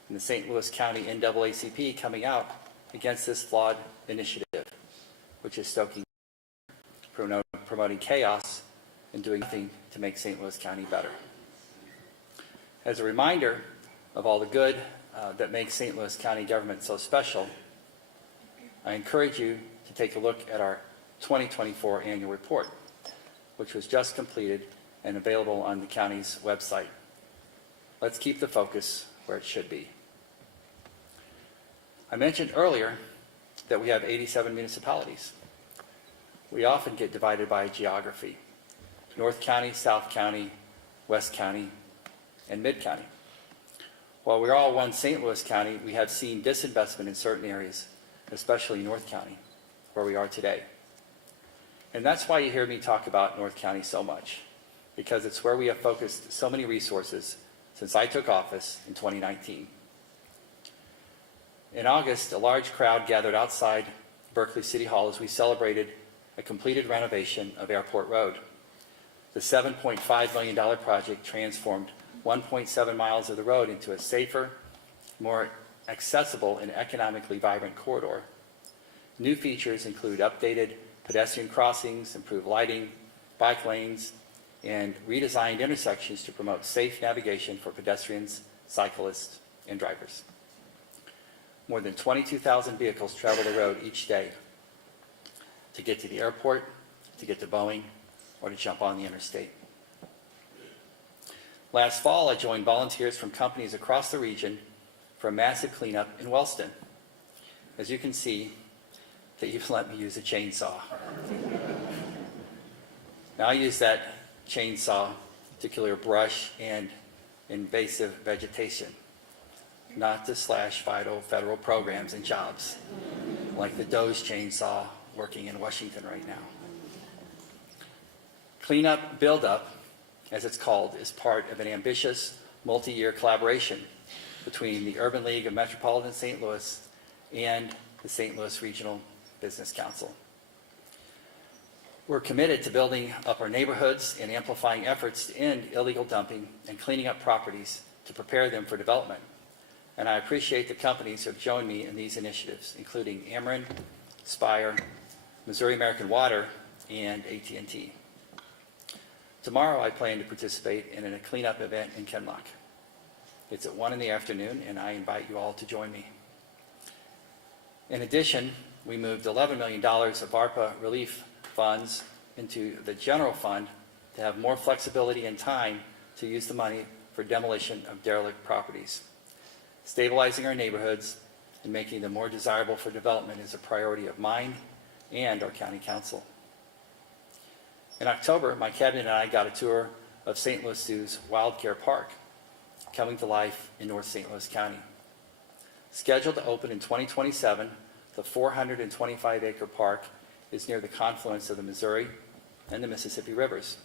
and the St. Louis County NAACP coming out against this flawed initiative, which is stoking, promoting chaos, and doing nothing to make St. Louis County better. As a reminder of all the good that makes St. Louis County government so special, I encourage you to take a look at our 2024 annual report, which was just completed and available on the county's website. Let's keep the focus where it should be. I mentioned earlier that we have 87 municipalities. We often get divided by geography: North County, South County, West County, and Mid County. While we're all one St. Louis County, we have seen disinvestment in certain areas, especially North County, where we are today. And that's why you hear me talk about North County so much, because it's where we have focused so many resources since I took office in 2019. In August, a large crowd gathered outside Berkeley City Hall as we celebrated a completed renovation of Airport Road. The $7.5 million project transformed 1.7 miles of the road into a safer, more accessible, and economically vibrant corridor. New features include updated pedestrian crossings, improved lighting, bike lanes, and redesigned intersections to promote safe navigation for pedestrians, cyclists, and drivers. More than 22,000 vehicles travel the road each day to get to the airport, to get to Boeing, or to jump on the interstate. Last fall, I joined volunteers from companies across the region for a massive cleanup in Wellston. As you can see, they even let me use a chainsaw. Now I use that chainsaw to clear brush and invasive vegetation, not to slash vital federal programs and jobs, like the Doe's chainsaw working in Washington right now. Cleanup Build-Up, as it's called, is part of an ambitious multi-year collaboration between the Urban League of Metropolitan St. Louis and the St. Louis Regional Business Council. We're committed to building up our neighborhoods and amplifying efforts to end illegal dumping and cleaning up properties to prepare them for development. And I appreciate the companies who have joined me in these initiatives, including Ameren, Spire, Missouri American Water, and AT&T. Tomorrow I plan to participate in a cleanup event in Kenlock. It's at 1 p.m, and I invite you all to join me. In addition, we moved $11 million of ARPA relief funds into the general fund to have more flexibility and time to use the money for demolition of derelict properties. Stabilizing our neighborhoods and making them more desirable for development is a priority of mine and our county council. In October, my cabinet and I got a tour of St. Louis Zoo's Wild Care Park, coming to life in North St. Louis County. Scheduled to open in 2027, the 425-acre park is near the confluence of the Missouri and the Mississippi rivers.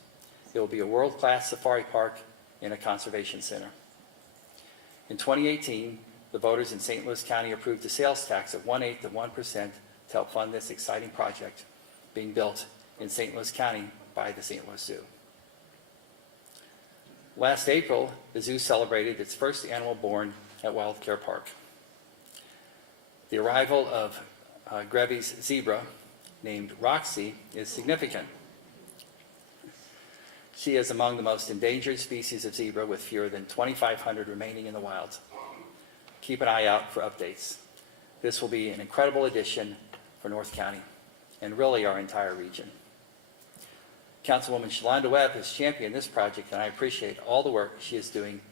It will be a world-class safari park and a conservation center. In 2018, the voters in St. Louis County approved a sales tax of 1/8 of 1% to help fund this exciting project being built in St. Louis County by the St. Louis Zoo. Last April, the zoo celebrated its first animal born at Wildcare Park. The arrival of Grevy's zebra, named Roxy, is significant. She is among the most endangered species of zebra, with fewer than 2,500 remaining in the wild. Keep an eye out for updates. This will be an incredible addition for North County and really our entire region. Councilwoman Shalonda Webb has championed this project, and I appreciate all the work she is doing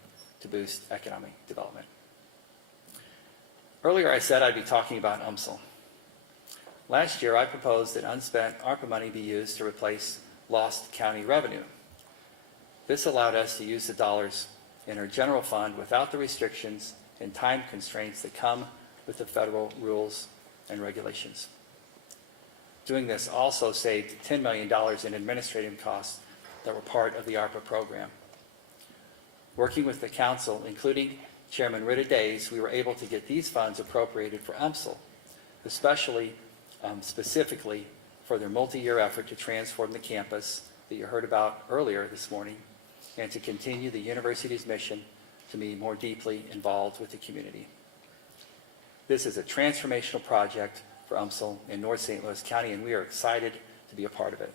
to boost economic development. Earlier I said I'd be talking about UMSL. Last year I proposed that unspent ARPA money be used to replace lost county revenue. This allowed us to use the dollars in our general fund without the restrictions and time constraints that come with the federal rules and regulations. Doing this also saved $10 million in administrative costs that were part of the ARPA program. Working with the council, including Chairman Rita Days, we were able to get these funds appropriated for UMSL, specifically for their multi-year effort to transform the campus that you heard about earlier this morning, and to continue the university's mission to be more deeply involved with the community. This is a transformational project for UMSL in North St. Louis County, and we are excited to be a part of it.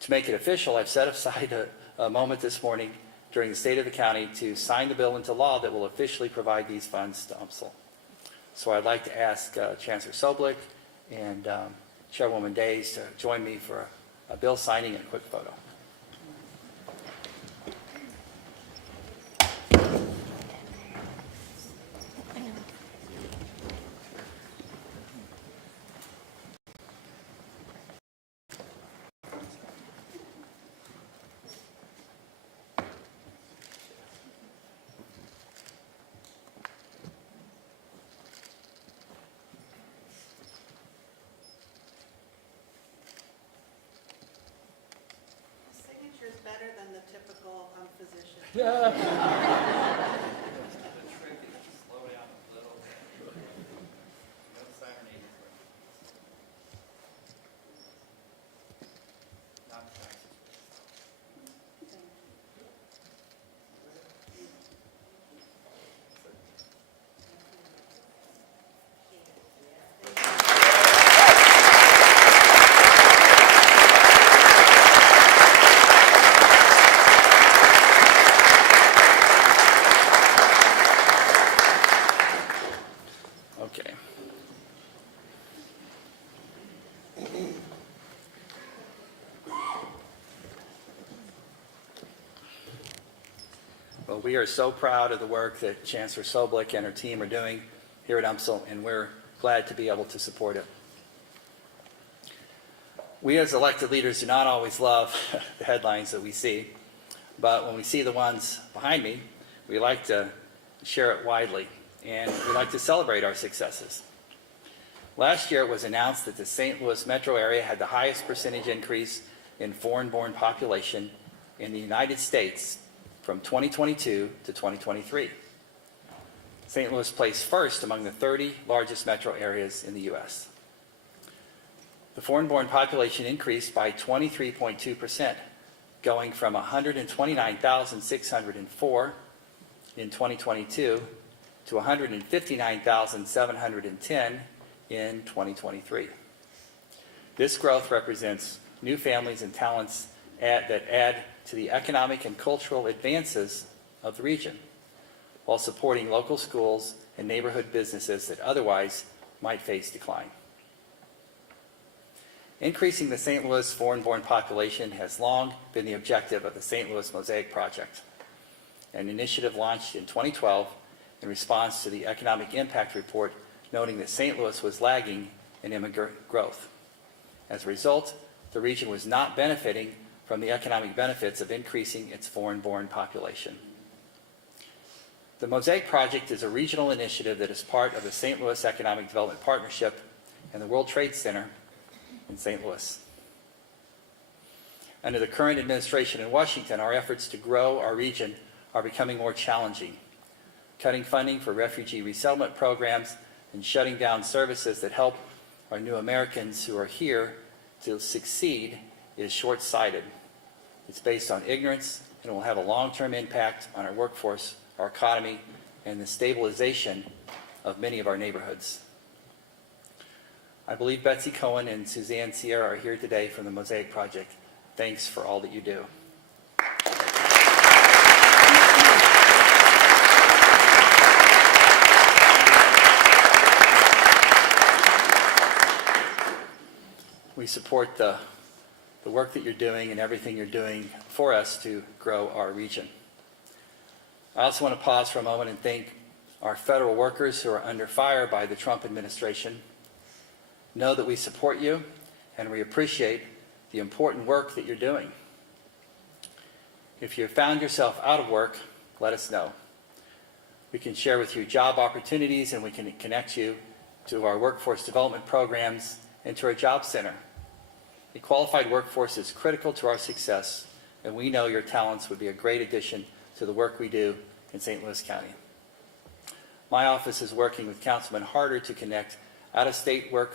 To make it official, I've set aside a moment this morning during the State of the County to sign the bill into law that will officially provide these funds to UMSL. So I'd like to ask Chancellor Soblik and Chairwoman Days to join me for a bill signing and a quick photo. Signature is better than the typical physician. Okay. Well, we are so proud of the work that Chancellor Soblik and her team are doing here at UMSL, and we're glad to be able to support it. We as elected leaders do not always love the headlines that we see, but when we see the ones behind me, we like to share it widely, and we like to celebrate our successes. Last year it was announced that the St. Louis metro area had the highest percentage increase in foreign-born population in the United States from 2022 to 2023. St. Louis placed first among the 30 largest metro areas in the U.S. The foreign-born population increased by 23.2%, going from 129,604 in 2022 to 159,710 in 2023. This growth represents new families and talents that add to the economic and cultural advances of the region, while supporting local schools and neighborhood businesses that otherwise might face decline. Increasing the St. Louis foreign-born population has long been the objective of the St. Louis Mosaic Project, an initiative launched in 2012 in response to the Economic Impact Report noting that St. Louis was lagging in immigrant growth. As a result, the region was not benefiting from the economic benefits of increasing its foreign-born population. The Mosaic Project is a regional initiative that is part of the St. Louis Economic Development Partnership and the World Trade Center in St. Louis. Under the current administration in Washington, our efforts to grow our region are becoming more challenging. Cutting funding for refugee resettlement programs and shutting down services that help our new Americans who are here to succeed is short-sighted. It's based on ignorance and will have a long-term impact on our workforce, our economy, and the stabilization of many of our neighborhoods. I believe Betsy Cohen and Suzanne Sierra are here today from the Mosaic Project. Thanks for all that you do. We support the work that you're doing and everything you're doing for us to grow our region. I also want to pause for a moment and thank our federal workers who are under fire by the Trump administration. Know that we support you and we appreciate the important work that you're doing. If you found yourself out of work, let us know. We can share with you job opportunities and we can connect you to our workforce development programs and to our job center. A qualified workforce is critical to our success, and we know your talents would be a great addition to the work we do in St. Louis County. My office is working with Councilman Harder to connect out-of-work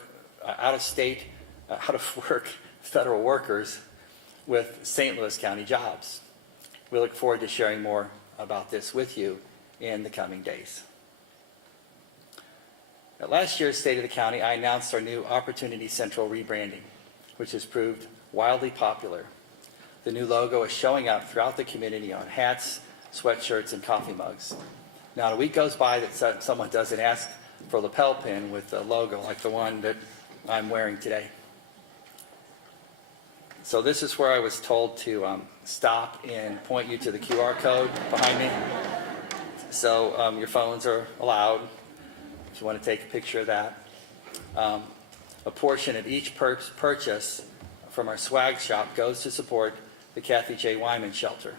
federal workers with St. Louis County jobs. We look forward to sharing more about this with you in the coming days. At last year's State of the County, I announced our new Opportunity Central rebranding, which has proved wildly popular. The new logo is showing up throughout the community on hats, sweatshirts, and coffee mugs. Not a week goes by that someone doesn't ask for a lapel pin with a logo like the one that I'm wearing today. So this is where I was told to stop and point you to the QR code behind me. So your phones are allowed if you want to take a picture of that. A portion of each purchase from our swag shop goes to support the Kathy J. Wyman Shelter,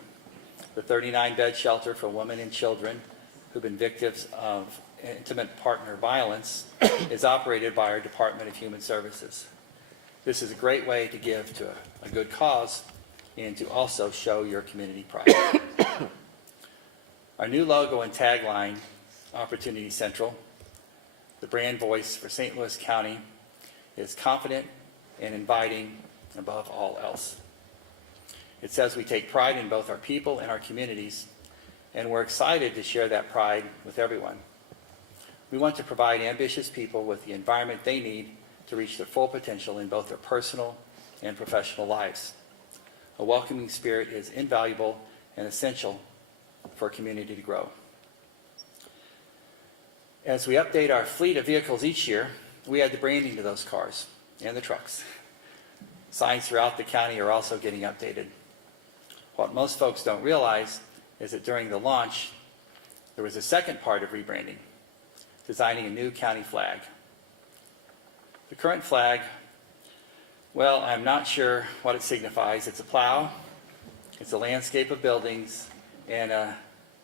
the 39-bed shelter for women and children who've been victims of intimate partner violence is operated by our Department of Human Services. This is a great way to give to a good cause and to also show your community pride. Our new logo and tagline, Opportunity Central, the brand voice for St. Louis County, is confident and inviting above all else. It says we take pride in both our people and our communities, and we're excited to share that pride with everyone. We want to provide ambitious people with the environment they need to reach their full potential in both their personal and professional lives. A welcoming spirit is invaluable and essential for a community to grow. As we update our fleet of vehicles each year, we add the branding to those cars and the trucks. Signs throughout the county are also getting updated. What most folks don't realize is that during the launch, there was a second part of rebranding, designing a new county flag. The current flag, well, I'm not sure what it signifies. It's a plow, it's a landscape of buildings, and a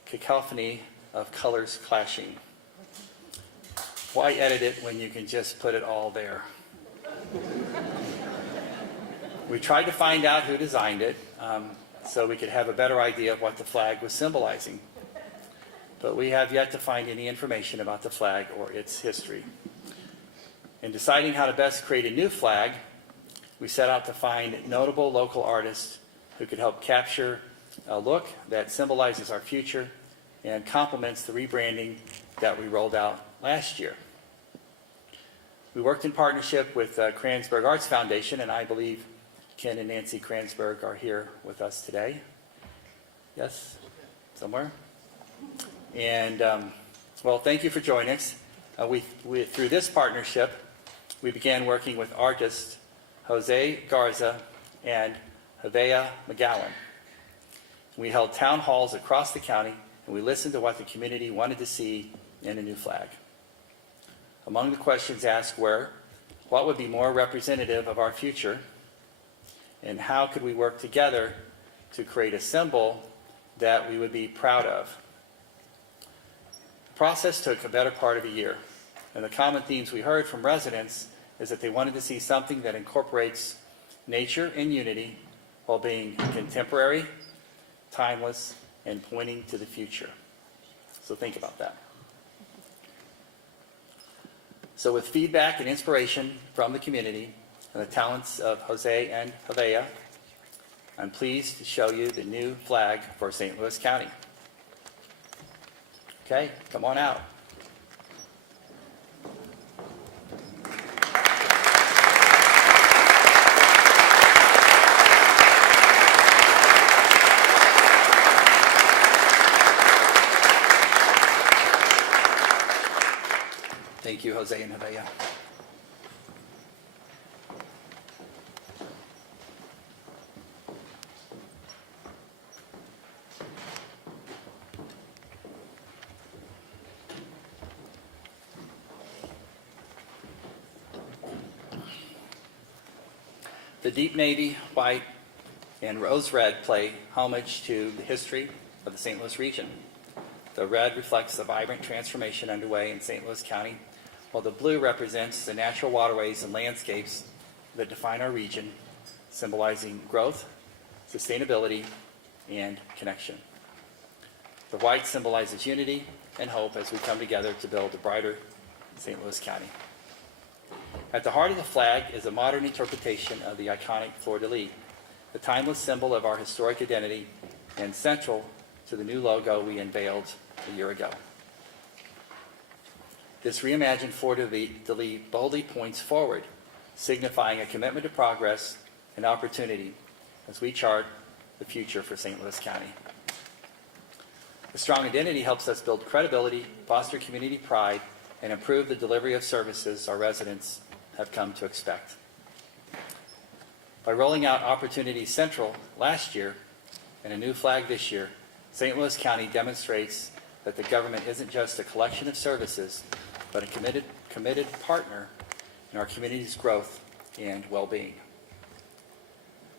cacophony of colors clashing. Why edit it when you can just put it all there? We tried to find out who designed it so we could have a better idea of what the flag was symbolizing. But we have yet to find any information about the flag or its history. In deciding how to best create a new flag, we set out to find notable local artists who could help capture a look that symbolizes our future and complements the rebranding that we rolled out last year. We worked in partnership with Kransberg Arts Foundation, and I believe Ken and Nancy Kransberg are here with us today. Yes? Somewhere? And, well, thank you for joining us. Through this partnership, we began working with artists Jose Garza and Havea McGowan. We held town halls across the county, and we listened to what the community wanted to see in a new flag. Among the questions asked were, what would be more representative of our future, and how could we work together to create a symbol that we would be proud of? The process took a better part of a year, and the common themes we heard from residents is that they wanted to see something that incorporates nature and unity while being contemporary, timeless, and pointing to the future. So think about that. So with feedback and inspiration from the community, and the talents of Jose and Havea, I'm pleased to show you the new flag for St. Louis County. Okay, come on out. Thank you, Jose and Havea. The deep navy, white, and rose red play homage to the history of the St. Louis region. The red reflects the vibrant transformation underway in St. Louis County, while the blue represents the natural waterways and landscapes that define our region, symbolizing growth, sustainability, and connection. The white symbolizes unity and hope as we come together to build a brighter St. Louis County. At the heart of the flag is a modern interpretation of the iconic fleur-de-lis, the timeless symbol of our historic identity and central to the new logo we unveiled a year ago. This reimagined fleur-de-lis boldly points forward, signifying a commitment to progress and opportunity as we chart the future for St. Louis County. A strong identity helps us build credibility, foster community pride, and improve the delivery of services our residents have come to expect. By rolling out Opportunity Central last year and a new flag this year, St. Louis County demonstrates that the government isn't just a collection of services, but a committed partner in our community's growth and well-being.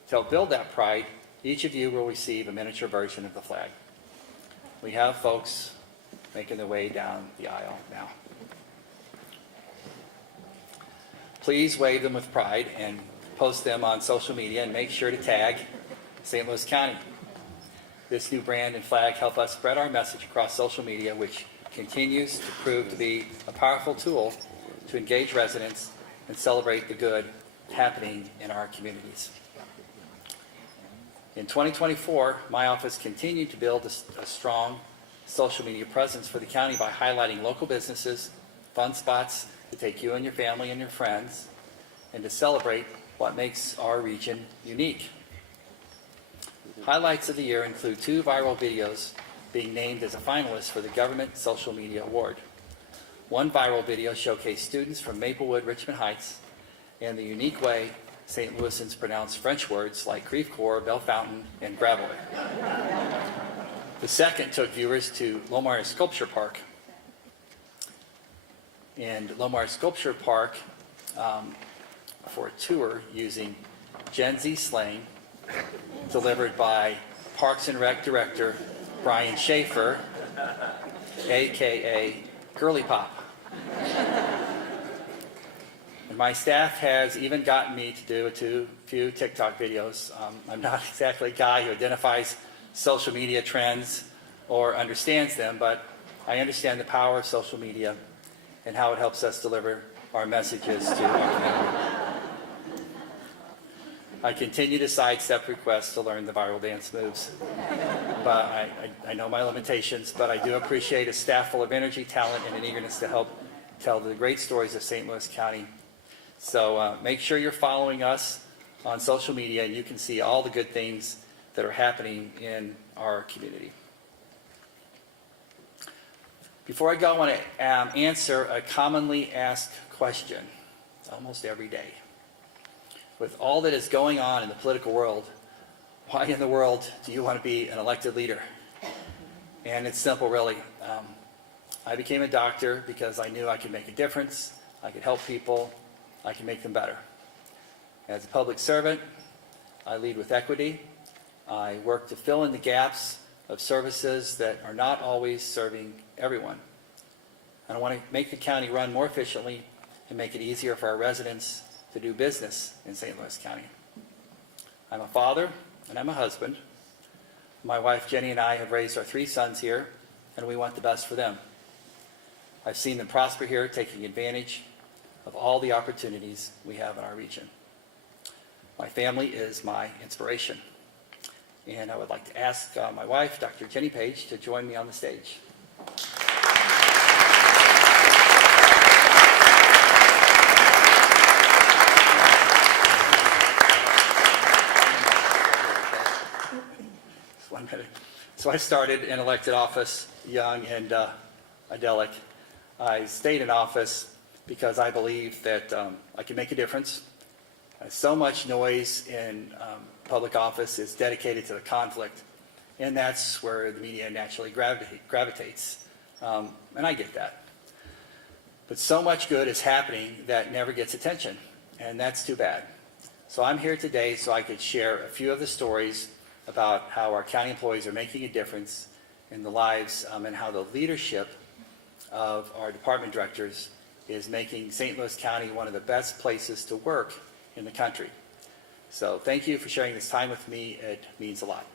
To help build that pride, each of you will receive a miniature version of the flag. We have folks making their way down the aisle now. Please wave them with pride and post them on social media, and make sure to tag St. Louis County. This new brand and flag help us spread our message across social media, which continues to prove to be a powerful tool to engage residents and celebrate the good happening in our communities. In 2024, my office continued to build a strong social media presence for the county by highlighting local businesses, fun spots to take you and your family and your friends, and to celebrate what makes our region unique. Highlights of the year include 2 viral videos being named as a finalist for the Government Social Media Award. One viral video showcased students from Maplewood, Richmond Heights, and the unique way St. Louisans pronounce French words like Creve Coeur, Belle Fountain, and Gravel. The second took viewers to Lomar Sculpture Park. And Lomar Sculpture Park for a tour using Gen Z slang delivered by Parks and Rec Director Brian Schaefer, a.k.a. Girly Pop. And my staff has even gotten me to do a few TikTok videos. I'm not exactly a guy who identifies social media trends or understands them, but I understand the power of social media and how it helps us deliver our messages to our community. I continue to sidestep requests to learn the viral dance moves, but I know my limitations, but I do appreciate a staff full of energy, talent, and an eagerness to help tell the great stories of St. Louis County. So make sure you're following us on social media, and you can see all the good things that are happening in our community. Before I go, I want to answer a commonly asked question almost every day. With all that is going on in the political world, why in the world do you want to be an elected leader? And it's simple, really. I became a doctor because I knew I could make a difference, I could help people, I could make them better. As a public servant, I lead with equity. I work to fill in the gaps of services that are not always serving everyone. And I want to make the county run more efficiently and make it easier for our residents to do business in St. Louis County. I'm a father and I'm a husband. My wife Jenny and I have raised our 3 sons here, and we want the best for them. I've seen them prosper here, taking advantage of all the opportunities we have in our region. My family is my inspiration. And I would like to ask my wife, Dr. Jenny Page, to join me on the stage. Just 1 minute. So I started in elected office young and idyllic. I stayed in office because I believe that I can make a difference. So much noise in public office is dedicated to the conflict, and that's where the media naturally gravitates. And I get that. But so much good is happening that never gets attention, and that's too bad. So I'm here today so I could share a few of the stories about how our county employees are making a difference in the lives and how the leadership of our department directors is making St. Louis County one of the best places to work in the country. So thank you for sharing this time with me. It means a lot.